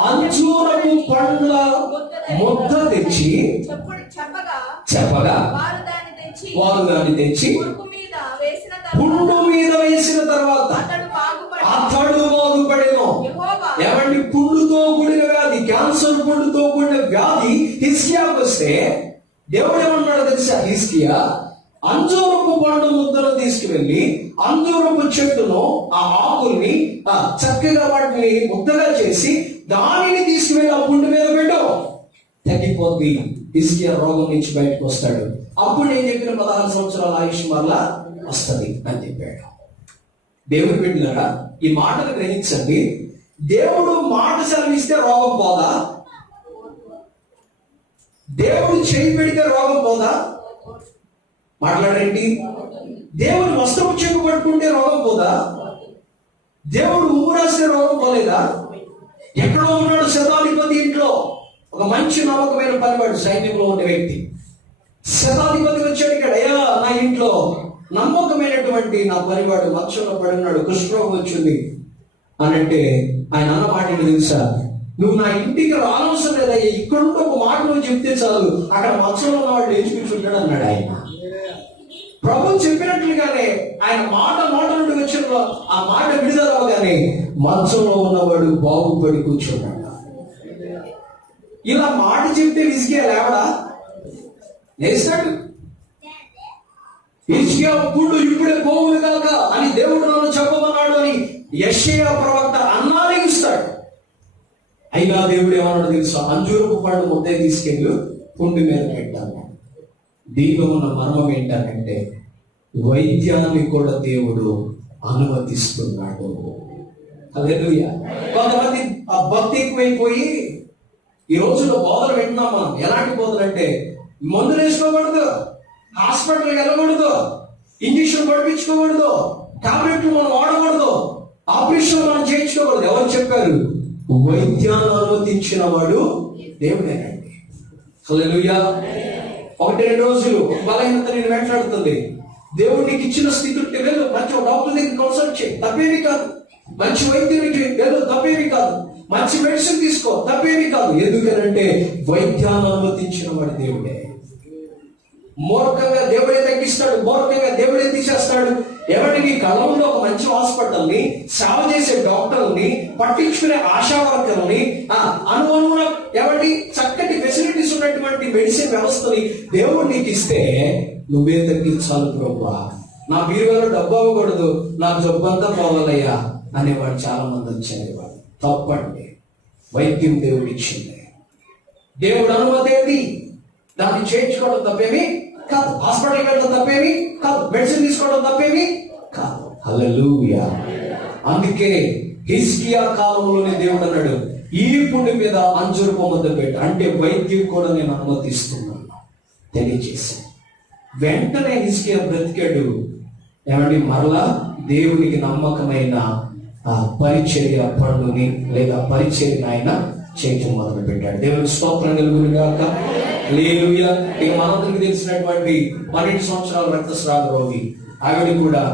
అంజూరపు పండ్ల ముద్ద తెచ్చి చెప్పగా వారు దాన్ని తెచ్చి పుండు మీద వేసిన తర్వాత అతడు బాగుపడేను. ఏమండి, పుండుతో కూడిన వ్యాధి, క్యాన్సర్ పుండుతో కూడిన వ్యాధి హిజ్కియాకు వస్తే దేవుడు ఏమన్నాడు తెలుసా? హిజ్కియా అంజూరపు పండు ముద్దను తీసుకువెళ్ళి అంజూరపు చెట్టును, ఆ ఆకుల్ని చక్కగా వాటిని ముద్దగా చేసి దానిని తీసుకువెళ్ళి ఆ పుండు మీద పెట్టు, తగ్గిపోద్ది. హిజ్కియా రోగం నుంచి బయటకు వస్తాడు. అప్పుడు నేను చెప్పిన 16 సంవత్సరాల ఆయుష్ మరలా వస్తుంది అని చెప్పాడు. దేవుడు బిడ్డలారా, ఈ మాటను గ్రహించండి. దేవుడు మాట సెలవిస్తే రోగం పోదా? దేవుడు చేయి పెడితే రోగం పోదా? మాట్లాడండి. దేవుడు వస్త్రపు చెక్కు పట్టుకుంటే రోగం పోదా? దేవుడు ఉమ్ము రాస్తే రోగం పోలేదా? ఎక్కడో ఉన్నాడు శతాధిపతి ఇంట్లో, ఒక మంచి నమ్మకమైన పనివాడు, సైన్యంలో ఉండే వ్యక్తి. శతాధిపతి వచ్చాడు ఇక్కడ, అయ్యా నా ఇంట్లో నమ్మకమైనటువంటి నా పనివాడు మంచంలో పడి ఉన్నాడు, కుష్ఠరోగం వచ్చింది అని అంటే ఆయన అన్న మాట ఏంటి తెలుసా? నువ్వు నా ఇంటికి రానవసరం లేదయ్యా, ఇక్కడ ఒక మాట నువ్వు చెప్తే చాలు, అక్కడ మంచంలో ఉన్నవాడు లేచి కూర్చుంటాడు అన్నాడు ఆయన. ప్రభు చెప్పినట్లుగానే ఆయన మాట నుండి వచ్చిన ఆ మాట విడుదలవగానే మంచంలో ఉన్నవాడు బాగుపడి కూర్చున్నాడు. ఇలా మాట చెప్తే హిజ్కియా లేవడా? లేస్తాడు. హిజ్కియా పుండు ఇప్పుడే పోవును కాక అని దేవుడు నన్ను చెప్పమన్నాడు అని యెషయా ప్రవక్త అన్నానే ఇస్తాడు. అయినా దేవుడు ఏమన్నాడు తెలుసా? అంజూరపు పండు ముద్దే తీసుకెళ్ళి పుండు మీద పెట్టాను. దీనిలో ఉన్న మర్మం ఏంటంటే వైద్యాన్ని కూడా దేవుడు అనుమతిస్తున్నాడు. హల్లెలూయా. కొంతమంది ఆ భక్తి ఎక్కువైపోయి ఈ రోజుల్లో బోధలు వింటున్నాం మనం. ఎలాంటి బోధలు అంటే మందులు వేసుకోకూడదు, హాస్పిటల్కి వెళ్ళకూడదు, ఇంజక్షన్ పడిపించుకోకూడదు, టాబ్లెట్లు మనం వాడకూడదు, ఆపరేషన్ మనం చేయించుకోకూడదు. ఎవరు చెప్పారు? వైద్యాన్ని అనుమతించిన వాడు దేవుడేనండి. హల్లెలూయా. 1-2 రోజులు బలహీనత నేను వెంటాడుతుంది. దేవుడు నీకు ఇచ్చిన స్థితి ఉంటే వెళ్ళు, మంచి డాక్టర్ దగ్గర కన్సల్ట్ చేయి, తప్పేమి కాదు. మంచి వైద్యునికి వెళ్ళు, తప్పేమి కాదు. మంచి మెడిసిన్ తీసుకో, తప్పేమి కాదు. ఎందుకనంటే వైద్యాన్ని అనుమతించిన వాడు దేవుడే. మూర్ఖంగా దేవుడే తగ్గిస్తాడు, మూర్ఖంగా దేవుడే తీసేస్తాడు. ఎవరికి కళ్ళ ముందు ఒక మంచి హాస్పిటల్ని, సేవ చేసే డాక్టర్ని, పట్టించుకునే ఆశా వర్కర్ని, అనుగుణ ఎవరి చక్కటి ఫెసిలిటీస్ ఉన్నటువంటి మెడిసిన్ వ్యవస్థని దేవుడు నీకు ఇస్తే నువ్వే తగ్గించాలి. ప్రభువా, నా బీరువాలో డబ్బు అవ్వకూడదు, నా జబ్బు అంతా పోవాలయ్యా అనేవాడు చాలా మంది వచ్చేవాడు. తప్పండి. వైద్యం దేవుడు ఇచ్చింది, దేవుడు అనుమతి ఏది, దాన్ని చేయించుకోవడం తప్పేమి కాదు. హాస్పిటల్కి వెళ్ళడం తప్పేమి కాదు, మెడిసిన్ తీసుకోవడం తప్పేమి కాదు. హల్లెలూయా. అందుకే హిజ్కియా కాలంలోనే దేవుడు అన్నాడు, ఈ పుండు మీద అంజూరపు ముద్ద పెట్టు, అంటే వైద్యం కూడా నేను అనుమతిస్తున్నాను తెలియజేసి. వెంటనే హిజ్కియా బ్రతికాడు. ఏమండి, మరలా దేవునికి నమ్మకమైన పరిచర్య పండుని లేదా పరిచర్యను ఆయన చేయటం మొదలు పెట్టాడు. దేవునికి స్తోత్రం కలుగును గాక. హల్లెలూయా. ఇక మనందరికి తెలిసినటువంటి 12 సంవత్సరాల రక్తస్రావ రోగి ఆవిడ కూడా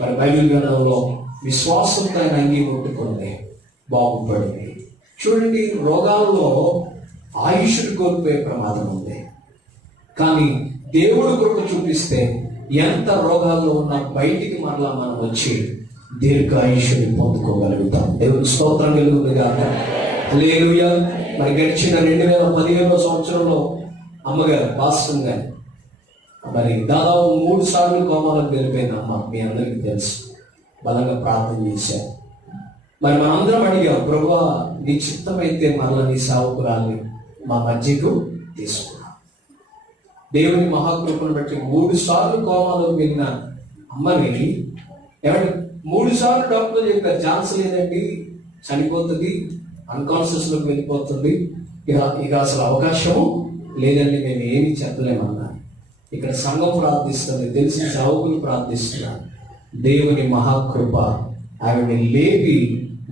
మరి బైబిల్ గ్రంథంలో విశ్వాసంతో ఆయన అంగీ కొట్టుకుంది, బాగుపడింది. చూడండి, రోగాల్లో ఆయుష్ను కోల్పోయే ప్రమాదం ఉంది, కానీ దేవుడు కృప చూపిస్తే ఎంత రోగాల్లో ఉన్నా బయటికి మరలా మనం వచ్చి దీర్ఘ ఆయుష్ని పొందుకోగలుగుతాం. దేవుని స్తోత్రం కలుగుతుంది కాక. హల్లెలూయా. మరి గడిచిన 2015 సంవత్సరంలో అమ్మగారు పాస్టర్ గారు మరి దాదాపు 3 సార్లు కోమాలకు వెళ్ళిపోయింది అమ్మ. మీ అందరికీ తెలుసు. బలంగా ప్రార్థన చేశారు. మరి మనందరం అడిగాం, ప్రభువా నీ చిత్తమైతే మరలా నీ సేవకురాల్ని మా మధ్యకు తీసుకున్నాం. దేవుని మహాకృపను బట్టి 3 సార్లు కోమాలో వెళ్ళిన అమ్మని ఏమంటే 3 సార్లు డాక్టర్ చెప్పారు, ఛాన్స్ లేదండి, చనిపోతుంది, అన్కాన్షియస్ లోకి వెళ్ళిపోతుంది, ఇక అసలు అవకాశము లేదండి, మేము ఏమీ చెప్పలేమన్నా. ఇక్కడ సంఘం ప్రార్థిస్తుంది, తెలిసిన సేవకులు ప్రార్థిస్తున్నారు. దేవుని మహాకృప ఆమెని లేపి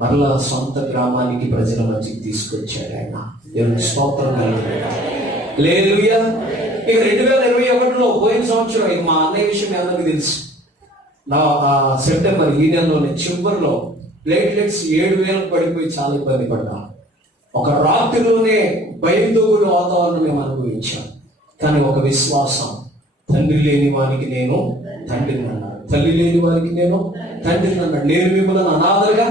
మరలా సొంత గ్రామానికి ప్రజల మధ్యకి తీసుకొచ్చాడు ఆయన. దేవుని స్తోత్రం హల్లెలూయా. ఇక 2021లో పోయిన సంవత్సరం, ఇక మా అన్నయ్య విషయం అందరికీ తెలుసు. నా సెప్టెంబర్ ఈ నెలలోనే చివరిలో ప్లేట్లెట్స్ 7,000 పడిపోయి చాలా ఇబ్బంది పడ్డాం. ఒక రాత్రిలోనే భయంతో కూడిన వాతావరణం మేము అనుభవించాం. కానీ ఒక విశ్వాసం, తండ్రి లేని వారికి నేను తండ్రిని అన్నాడు. తల్లి లేని వారికి నేను తండ్రిని అన్నాడు. నేను మిమ్మల్ని అనాథలుగా.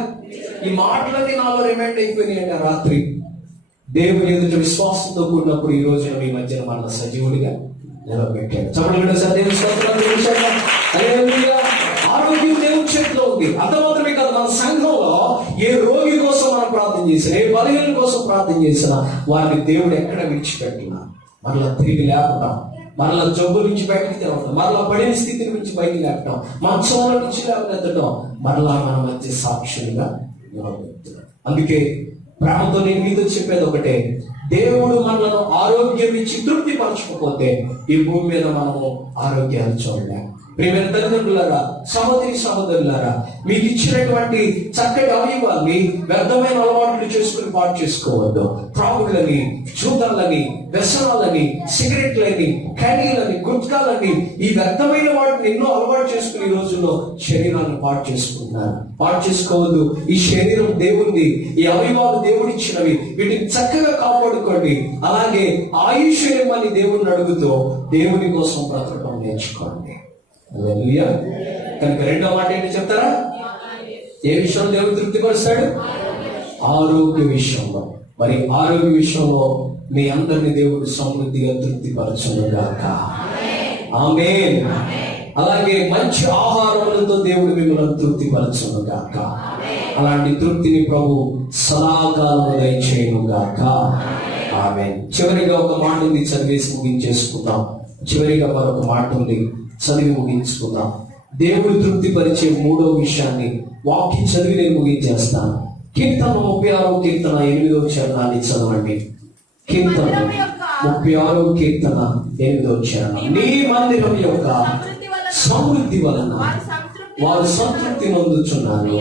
ఈ మాటలన్నీ నాలో రిమైండ్ అయిపోయినాయి అంటే రాత్రి దేవుని ఎదుట విశ్వాసంతో కూడినప్పుడు ఈ రోజున మీ మధ్యన మన సజీవుడిగా నిలబెట్టాడు. ఆరోగ్యం దేవుని చేతిలో ఉంది. అంత మాత్రమే కాదు, మన సంఘంలో ఏ రోగి కోసం మనం ప్రార్థన చేసినా, ఏ బలహీన కోసం ప్రార్థన చేసినా వారిని దేవుడు ఎక్కడ విడిచిపెట్టినా మరలా తిరిగి లేపడం, మరలా జబ్బు నుంచి బయటికి తెరవడం, మరలా పడిన స్థితి నుంచి బయటికి లేపడం, మంచంలో నుంచి లేపనెత్తడం, మరలా మన మధ్య సాక్షులుగా నిలబెడుతున్నాడు. అందుకే ప్రేమతో నేను మీతో చెప్పేది ఒకటే, దేవుడు మనలను ఆరోగ్యం ఇచ్చి తృప్తి పరచకపోతే ఈ భూమి మీద మనము ఆరోగ్యాన్ని చూడలేము. ప్రియమైన తల్లిదండ్రులారా, సహోదరులారా, మీకు ఇచ్చినటువంటి చక్కటి అవయవాల్ని వ్యర్థమైన అలవాట్లు చేసుకుని పాటు చేసుకోవద్దు. త్రాగుళ్ళని, చూతలని, వ్యసనాలని, సిగరెట్లని, ఖైడీలని, గుట్కాలని, ఈ వ్యర్థమైన వాటిని ఎన్నో అలవాటు చేసుకుని ఈ రోజుల్లో శరీరాన్ని పాటు చేసుకుంటున్నారు. పాటు చేసుకోవద్దు. ఈ శరీరం దేవుడిది, ఈ అవయవాలు దేవుడిచ్చినవి, వీటిని చక్కగా కాపాడుకోండి. అలాగే ఆయుష్యమని దేవుడిని అడుగుతూ దేవుని కోసం బ్రతకడం నేర్చుకోండి. హల్లెలూయా. కనుక రెండో మాట ఏంటి చెప్తారా? ఏ విషయంలో దేవుడు తృప్తిపరుస్తాడు? ఆరోగ్య విషయంలో. మరి ఆరోగ్య విషయంలో మీ అందరిని దేవుడు సమృద్ధిగా తృప్తిపరచునుగాక. ఆమేన్. అలాగే మంచి ఆహారములతో దేవుడు మిమ్మల్ని తృప్తిపరచునుగాక. అలాంటి తృప్తిని ప్రభు సదాకాలము దయచేయునుగాక. ఆమేన్. చివరిగా ఒక మాట ఉంది, చదివేసి ముగించేసుకుందాం. చివరిగా మరొక మాట ఉంది, చదివి ముగించుకుందాం. దేవుడు తృప్తిపరిచే మూడో విషయాన్ని వాక్యం చదివి నేను ముగించేస్తాను. కీర్తన 36 కీర్తన 8వ చరణాన్ని చదవండి. కీర్తన 36 కీర్తన 8వ చరణం. నీ మందిరం యొక్క సమృద్ధి వలన వారు సంతృప్తి నొందుచున్నారు.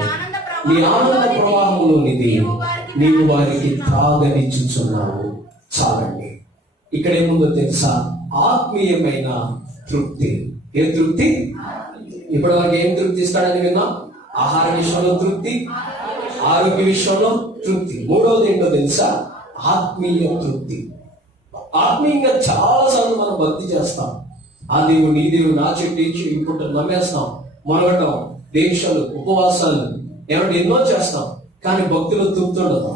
నీ ఆనంద ప్రవాహంలోనిది నీవు వారికి త్రాగనిచ్చుచున్నావు. చాలండి. ఇక్కడ ఏముందో తెలుసా? ఆత్మీయమైన తృప్తి. ఏ తృప్తి? ఇప్పటి వరకు ఏం తృప్తి ఇస్తాడని విన్నాం? ఆహార విషయంలో తృప్తి, ఆరోగ్య విషయంలో తృప్తి. మూడవది ఏంటో తెలుసా? ఆత్మీయ తృప్తి. ఆత్మీయంగా చాలా సార్లు మనం భక్తి చేస్తాం. ఆ దేవుడు, ఈ దేవుడు, నా చెట్టు ఇప్పుడు నమ్మేస్తాం, మొనగటం, దీక్షలు, ఉపవాసాలు, ఏమంటే ఎన్నో చేస్తాం. కానీ భక్తిలో తృప్తి ఉండదు.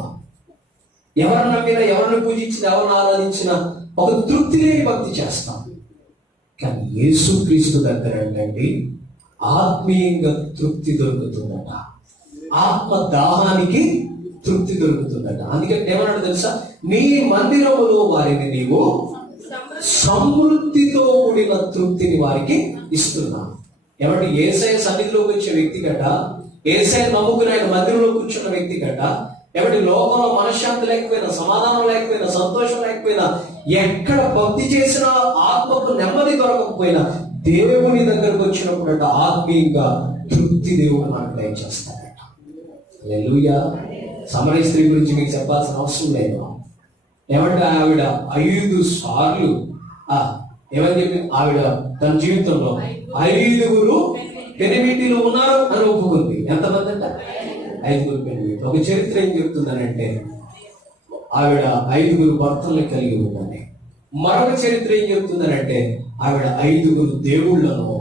ఎవరిని నమ్మినా, ఎవరిని పూజించినా, ఎవరిని ఆరాధించినా ఒక తృప్తి లేని భక్తి చేస్తాం. కానీ యేసుక్రీస్తు దగ్గర ఏంటంటే ఆత్మీయంగా తృప్తి దొరుకుతుందట. ఆత్మ దాహానికి తృప్తి దొరుకుతుందట. అందుకని ఏమన్నాడు తెలుసా? నీ మందిరములో వారిని నీవు సమృద్ధితో కూడిన తృప్తిని వారికి ఇస్తున్నా. ఏమంటే యేసయ్య సన్నిధిలోకి వచ్చే వ్యక్తి గట, యేసయ్య నమ్ముకుని ఆయన మందిరంలో కూర్చున్న వ్యక్తి గట, ఏమంటే లోకంలో మనశ్శాంతి లేకపోయినా, సమాధానం లేకపోయినా, సంతోషం లేకపోయినా, ఎక్కడ భక్తి చేసినా ఆత్మకు నెమ్మది దొరకకపోయినా దేవుని దగ్గరకు వచ్చినప్పుడు ఆత్మీయంగా తృప్తి దేవుడు మనకు దయచేస్తాడట. హల్లెలూయా. సమరయ స్త్రీ గురించి మీకు చెప్పాల్సిన అవసరం లేదు. ఏమంటే ఆవిడ 5 సార్లు ఏమని చెప్పి ఆవిడ తన జీవితంలో 5 పెనిమిటిలు ఉన్నారు అని ఒప్పుకుంది. ఎంతమంది అంట? 5 పెనిమిటి. ఒక చరిత్ర ఏం చెప్తుందనంటే ఆవిడ 5 భర్తల్ని కలిగి ఉందని. మరొక చరిత్ర ఏం చెప్తుందనంటే ఆవిడ 5 దేవుళ్లను,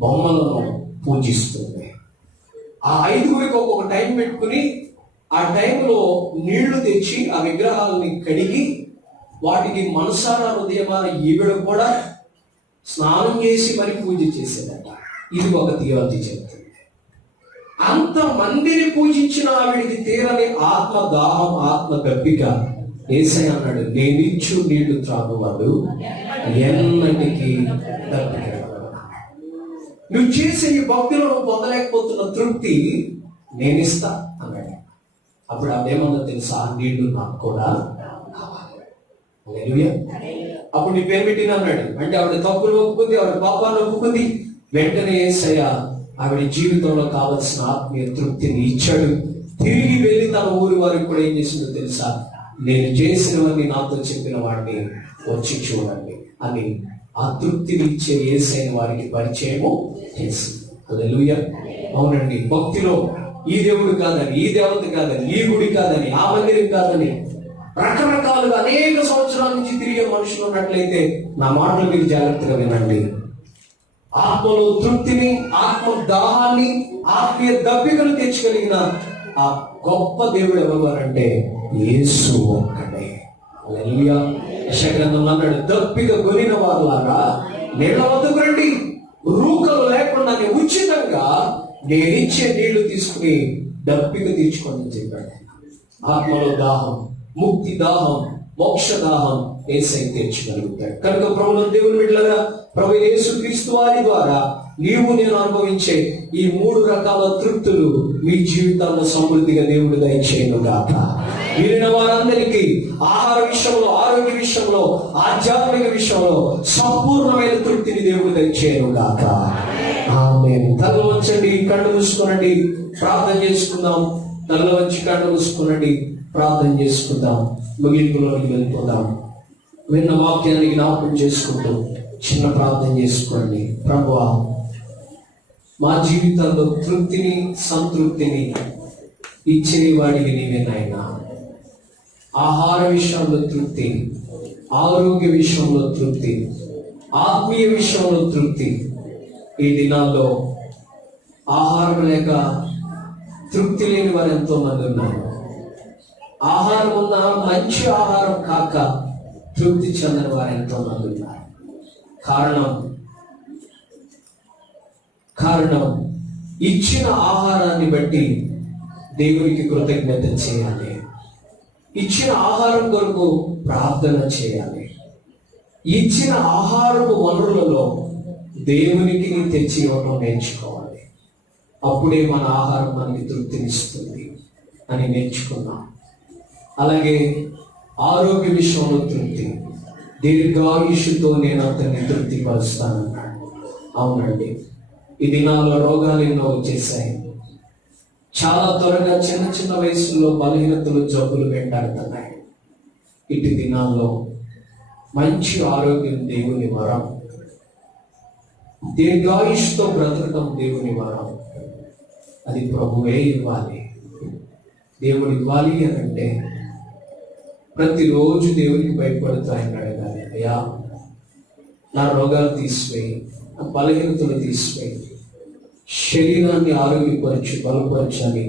బొమ్మలను పూజిస్తుంది. ఆ 5 ఒక్కొక్క టైం పెట్టుకుని ఆ టైంలో నీళ్లు తెచ్చి ఆ విగ్రహాలని కడిగి వాటికి మనసారా హృదయమాన ఈవిడ కూడా స్నానం చేసి మరి పూజ చేసేదట. ఇది ఒక థియాలజీ చెప్తుంది. అంత మందిని పూజించిన ఆవిడికి తీరని ఆత్మ దాహం, ఆత్మ దప్పిక. యేసయ్య అన్నాడు, నేనిచ్చు నీళ్లు త్రాగువాడు ఎన్నటికీ దప్పిక. నువ్వు చేసే ఈ భక్తిలో నువ్వు పొందలేకపోతున్న తృప్తి నేనిస్తా అన్నాడు. అప్పుడు అదేమన్నా తెలుసా? నీళ్లు నాకు కూడా కావాలి. అప్పుడు నీ పేరు పెట్టిన అన్నాడు. అంటే ఆవిడ తప్పులు ఒప్పుకుంది, ఆవిడ పాపాలు ఒప్పుకుంది. వెంటనే యేసయ్య ఆవిడ జీవితంలో కావలసిన ఆత్మీయ తృప్తిని ఇచ్చాడు. తిరిగి వెళ్ళి తన ఊరి వారికి కూడా ఏం చేసిందో తెలుసా? నేను చేసినవన్నీ నాతో చెప్పిన వాడిని వచ్చి చూడండి అని ఆ తృప్తిని ఇచ్చే యేసయ్యను వారికి పరిచయము చేసింది. హల్లెలూయా. అవునండి. భక్తిలో ఈ దేవుడు కాదని, ఈ దేవత కాదని, ఈ గుడి కాదని, ఆ మందిరం కాదని రకరకాలుగా అనేక సంవత్సరాల నుంచి తిరిగే మనుషులు ఉన్నట్లయితే నా మాటలు మీరు జాగ్రత్తగా వినండి. ఆత్మలో తృప్తిని, ఆత్మ దాహాన్ని, ఆత్మీయ దప్పికను తెచ్చగలిగిన ఆ గొప్ప దేవుడు ఎవరంటే యేసు ఒక్కడే. హల్లెలూయా. యెషయా గ్రంథంలో అన్నాడు, దప్పిక కొనిన వారులారా నీళ్ల వద్దకు రండి, రూకలు లేకుండా ఉచితంగా నేనిచ్చే నీళ్లు తీసుకుని దప్పిక తీర్చుకోండి అని చెప్పాడు. ఆత్మలో దాహం, ముక్తి దాహం, మోక్ష దాహం యేసై తీర్చగలుగుతాడు. కనుక ప్రభువుని దేవుని బిడ్డలారా, ప్రభు యేసుక్రీస్తు వారి ద్వారా నీవు నేను అనుభవించే ఈ 3 రకాల తృప్తులు మీ జీవితాల్లో సమృద్ధిగా దేవుడు దయచేయను గాక. వీరిన వారందరికీ ఆహార విషయంలో, ఆరోగ్య విషయంలో, ఆధ్యాత్మిక విషయంలో సంపూర్ణమైన తృప్తిని దేవుడు దయచేయను గాక. ఆమేన్. తల వంచండి, కళ్ళు మూసుకోనండి, ప్రార్థన చేసుకుందాం. తల వంచి కళ్ళు మూసుకోనండి, ప్రార్థన చేసుకుందాం. ముగింపులోకి వెళ్ళిపోదాం. విన్న వాక్యాన్ని జ్ఞాపకం చేసుకుంటూ చిన్న ప్రార్థన చేసుకోండి. ప్రభువా, మా జీవితాల్లో తృప్తిని, సంతృప్తిని ఇచ్చేవాడివి నీవే నాయనా. ఆహార విషయంలో తృప్తి, ఆరోగ్య విషయంలో తృప్తి, ఆత్మీయ విషయంలో తృప్తి. ఈ దినాల్లో ఆహారం లేక తృప్తి లేని వారు ఎంతో మంది ఉన్నారు. ఆహారం ఉన్న మంచి ఆహారం కాక తృప్తి చెందని వారు ఎంతో మంది ఉన్నారు. కారణం ఇచ్చిన ఆహారాన్ని బట్టి దేవునికి కృతజ్ఞత చేయాలి. ఇచ్చిన ఆహారం కొరకు ప్రార్థన చేయాలి. ఇచ్చిన ఆహారపు వనరులలో దేవునికి తెచ్చి ఇవ్వడం నేర్చుకోవాలి. అప్పుడే మన ఆహారం మనకి తృప్తినిస్తుంది అని నేర్చుకున్నాం. అలాగే ఆరోగ్య విషయంలో తృప్తి, దీర్ఘాయుషుతో నేను అతన్ని తృప్తిపరుస్తానన్నాడు. అవునండి, ఈ దినాల్లో రోగాలు ఎన్నో వచ్చేసాయి. చాలా త్వరగా చిన్న చిన్న వయసులో బలహీనతలు, జబ్బులు వెంటాడుతున్నాయి. ఇటు దినాల్లో మంచి ఆరోగ్యం దేవుని వరం, దీర్ఘాయుష్తో బ్రతకడం దేవుని వరం. అది ప్రభువే ఇవ్వాలి. దేవుడు ఇవ్వాలి అని అంటే ప్రతిరోజు దేవునికి భయపడుతూ ఆయన అడగాలి, అయ్యా నా రోగాలు తీసివేయి, నా బలహీనతలు తీసివేయి, శరీరాన్ని ఆరోగ్యపరచు, బలపరచని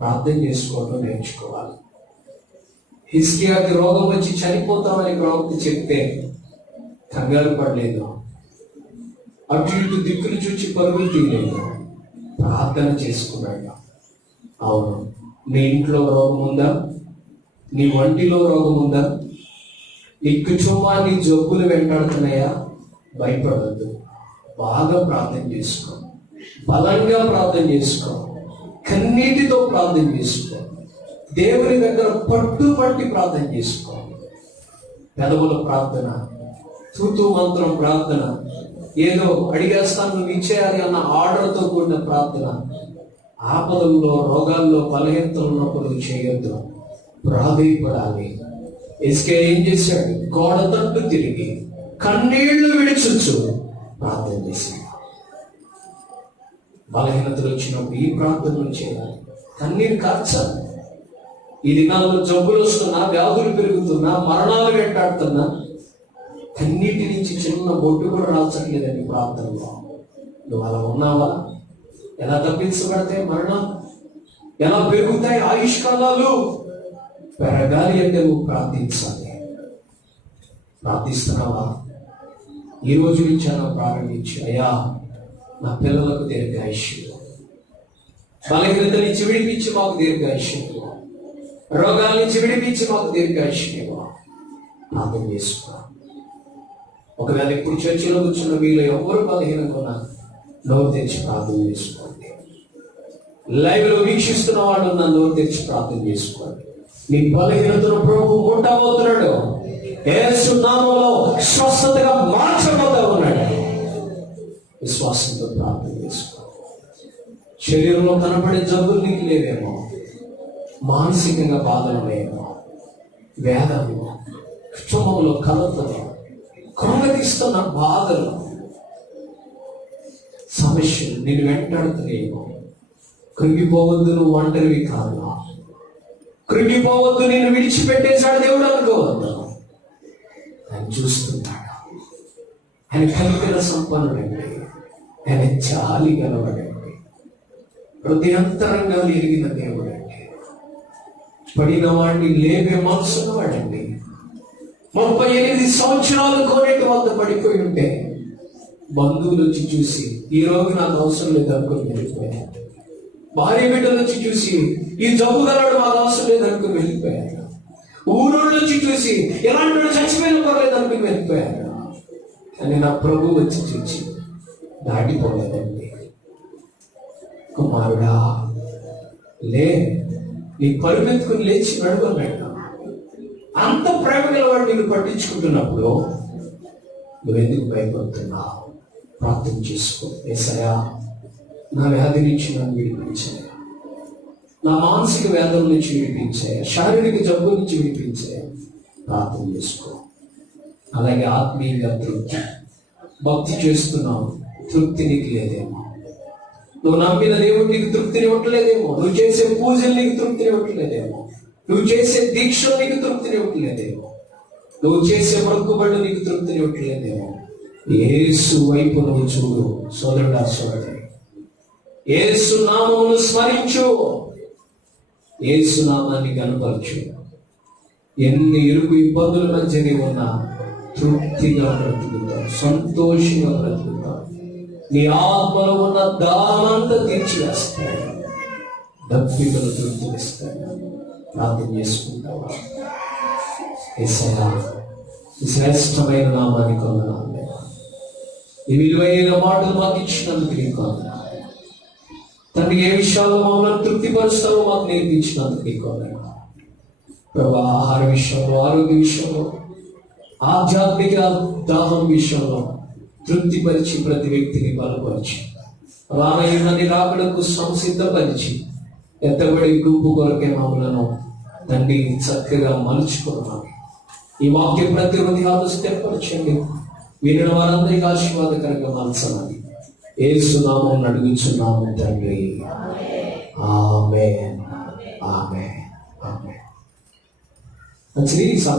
ప్రార్థన చేసుకోవడం నేర్చుకోవాలి. హిజ్కియాకి రోగం వచ్చి చనిపోతామని ప్రవక్త చెప్తే కంగారు పడలేదు, అటు ఇటు దిక్కులు చూచి పరుగులు తీయలేదు, ప్రార్థన చేసుకున్నాడు. అవును, నీ ఇంట్లో రోగం ఉందా? నీ వంటిలో రోగం ఉందా? నీ కుటుంబాన్ని జబ్బులు వెంటాడుతున్నాయా? భయపడద్దు, బాగా ప్రార్థన చేసుకో, బలంగా ప్రార్థన చేసుకో, కన్నీటితో ప్రార్థన చేసుకో, దేవుని దగ్గర పట్టుబట్టి ప్రార్థన చేసుకో. పెదవుల ప్రార్థన, తూతూ మంత్రం ప్రార్థన, ఏదో అడిగేస్తాను నువ్వు ఇచ్చేయాలి అన్న ఆర్డర్తో కూడిన ప్రార్థన ఆపదల్లో, రోగాల్లో, బలహీనతలు ఉన్నప్పుడు చేయొద్దు, ప్రాధేయపడాలి. హిజ్కియా ఏం చేశాడు? గోడ తట్టు తిరిగి కన్నీళ్లు విడిచుచు ప్రార్థన చేశాడు. బలహీనతలు వచ్చినప్పుడు ఈ ప్రార్థనలు చేయాలి, కన్నీరు కార్చాలి. ఈ దినాల్లో జబ్బులు వస్తున్నా, వ్యాధులు పెరుగుతున్నా, మరణాలు వెంటాడుతున్నా, కన్నీటి నుంచి చిన్న బొట్టు కూడా రాల్చట్లేదండి ప్రార్థనలో. నువ్వు అలా ఉన్నావా? ఎలా తప్పించబడతాయి మరణం? ఎలా పెరుగుతాయి ఆయుష్కాలాలు? పెరగాలి అంటే నువ్వు ప్రార్థించాలి. ప్రార్థిస్తున్నావా? ఈ రోజు నుంచి అలా ప్రారంభించి, అయ్యా నా పిల్లలకు దీర్ఘాయుష్యం, బలహీనత నుంచి విడిపించి మాకు దీర్ఘాయుష్యం, రోగాల నుంచి విడిపించి మాకు దీర్ఘాయుష్యం ప్రార్థన చేసుకో. ఒకవేళ ఇప్పుడు చర్చిలో కూర్చున్న మీలో ఎవరు బలహీనంగా ఉన్నా నోరు తెచ్చి ప్రార్థన చేసుకోండి. లైవ్ లో వీక్షిస్తున్న వాళ్ళు ఉన్న నోరు తెచ్చి ప్రార్థన చేసుకోండి. నీ బలహీనతను ప్రభు ముట్టబోతున్నాడు. యేసు నామములో స్వస్థతగా మార్చబోతా ఉన్నాడు. విశ్వాసంతో ప్రార్థన చేసుకో. శరీరంలో కనపడే జబ్బులు నీకు లేవేమో, మానసికంగా బాధలు లేవో, వేదము, కుటుంబంలో కలతలు, కృంగతీస్తున్న బాధలు, సమస్యలు నేను వెంటాడుతున్నాయేమో. కృంగిపోవద్దు, నువ్వు ఒంటరివి కాదు. కృంగిపోవద్దు, నేను విడిచిపెట్టేశాడు దేవుడు అనుకోవద్దు. ఆయన చూస్తున్నాడు. ఆయన కనికర సంపన్నుడండి. ఆయన జాలి గలవాడండి, హృదయాంతరంగా ఎరిగిన దేవుడండి, పడిన వాడిని లేపే మనసున్న వాడండి. 38 సంవత్సరాలు కోనేటి వద్ద పడిపోయి ఉంటే బంధువులు వచ్చి చూసి ఈ రోజు నాకు అవసరం లేదు అనుకుని వెళ్ళిపోయారు. భార్య బిడ్డలు వచ్చి చూసి ఈ జబ్బు గలవాడు మాకు అవసరం లేదు అనుకుని వెళ్ళిపోయారు. ఊరోళ్ళు వచ్చి చూసి ఎలాంటి వాడు చచ్చిపోయిన పర్లేదు అనుకుని వెళ్ళిపోయారు. అని నా ప్రభు వచ్చి చూసి దాటిపోలేదండి. కుమారుడా లే, నీ పరుపెత్తుకుని లేచి నడువన్నాడు. అంత ప్రేమ గలవాడు నిన్ను పట్టించుకుంటున్నప్పుడు నువ్వెందుకు భయపడుతున్నావు? ప్రార్థన చేసుకో. యేసయ్యా, నా వ్యాధి నుంచి నన్ను విడిపించాయి, నా మానసిక వ్యాధుల నుంచి విడిపించాయి, శారీరక జబ్బు నుంచి విడిపించాయి. ప్రార్థన చేసుకో. అలాగే ఆత్మీయంగా తృప్తి, భక్తి చేస్తున్నావు, తృప్తి నీకు లేదేమో. నువ్వు నమ్మిన దేవుడు నీకు తృప్తిని ఇవ్వట్లేదేమో. నువ్వు చేసే పూజలు నీకు తృప్తిని ఇవ్వట్లేదేమో. నువ్వు చేసే దీక్షలు నీకు తృప్తిని ఇవ్వట్లేదేమో. నువ్వు చేసే మొక్కుబడులు నీకు తృప్తిని ఇవ్వట్లేదేమో. యేసు వైపు నువ్వు చూడు సోదరుడా, సోదరుడు. యేసు నామమును స్మరించు, యేసు నామాన్ని కనపరచు. ఎన్ని ఇరుకు ఇబ్బందుల మధ్య నీవు ఉన్నా తృప్తిగా బ్రతుకుతావు, సంతోషంగా బ్రతుకుతావు. నీ ఆత్మలో ఉన్న దానంతా తీర్చివేస్తాడు, దప్పికలు తృప్తినిస్తాడు. ప్రార్థన చేసుకుంటావా? యేసయ్యా, ఈ శ్రేష్టమైన నామానికి వందనాలు. ఈ విలువైన మాటలు మాకు ఇచ్చినందుకు నీకు వందనాలు తండ్రి. ఏ విషయాల్లో మమ్మల్ని తృప్తిపరుస్తావో మాకు నేర్పించినందుకు నీకు వందనాలు ప్రభా. ఆహార విషయంలో, ఆరోగ్య విషయంలో, ఆధ్యాత్మిక దాహం విషయంలో తృప్తిపరిచి ప్రతి వ్యక్తిని బలపరిచి రానయ్యని రాకడకు సంసిద్ధపరిచి ఎత్తబడి గుంపు కొరకే మమ్మలను తండ్రి చక్కగా మలుచుకున్నాను. ఈ వాక్యం ప్రతి హృదయాలు స్థిరపరచండి. వినిన వారందరికీ ఆశీర్వాదకరంగా మలచమని యేసు నామమున అడుగుచున్నాము తండ్రి. ఆమేన్, ఆమేన్, ఆమేన్.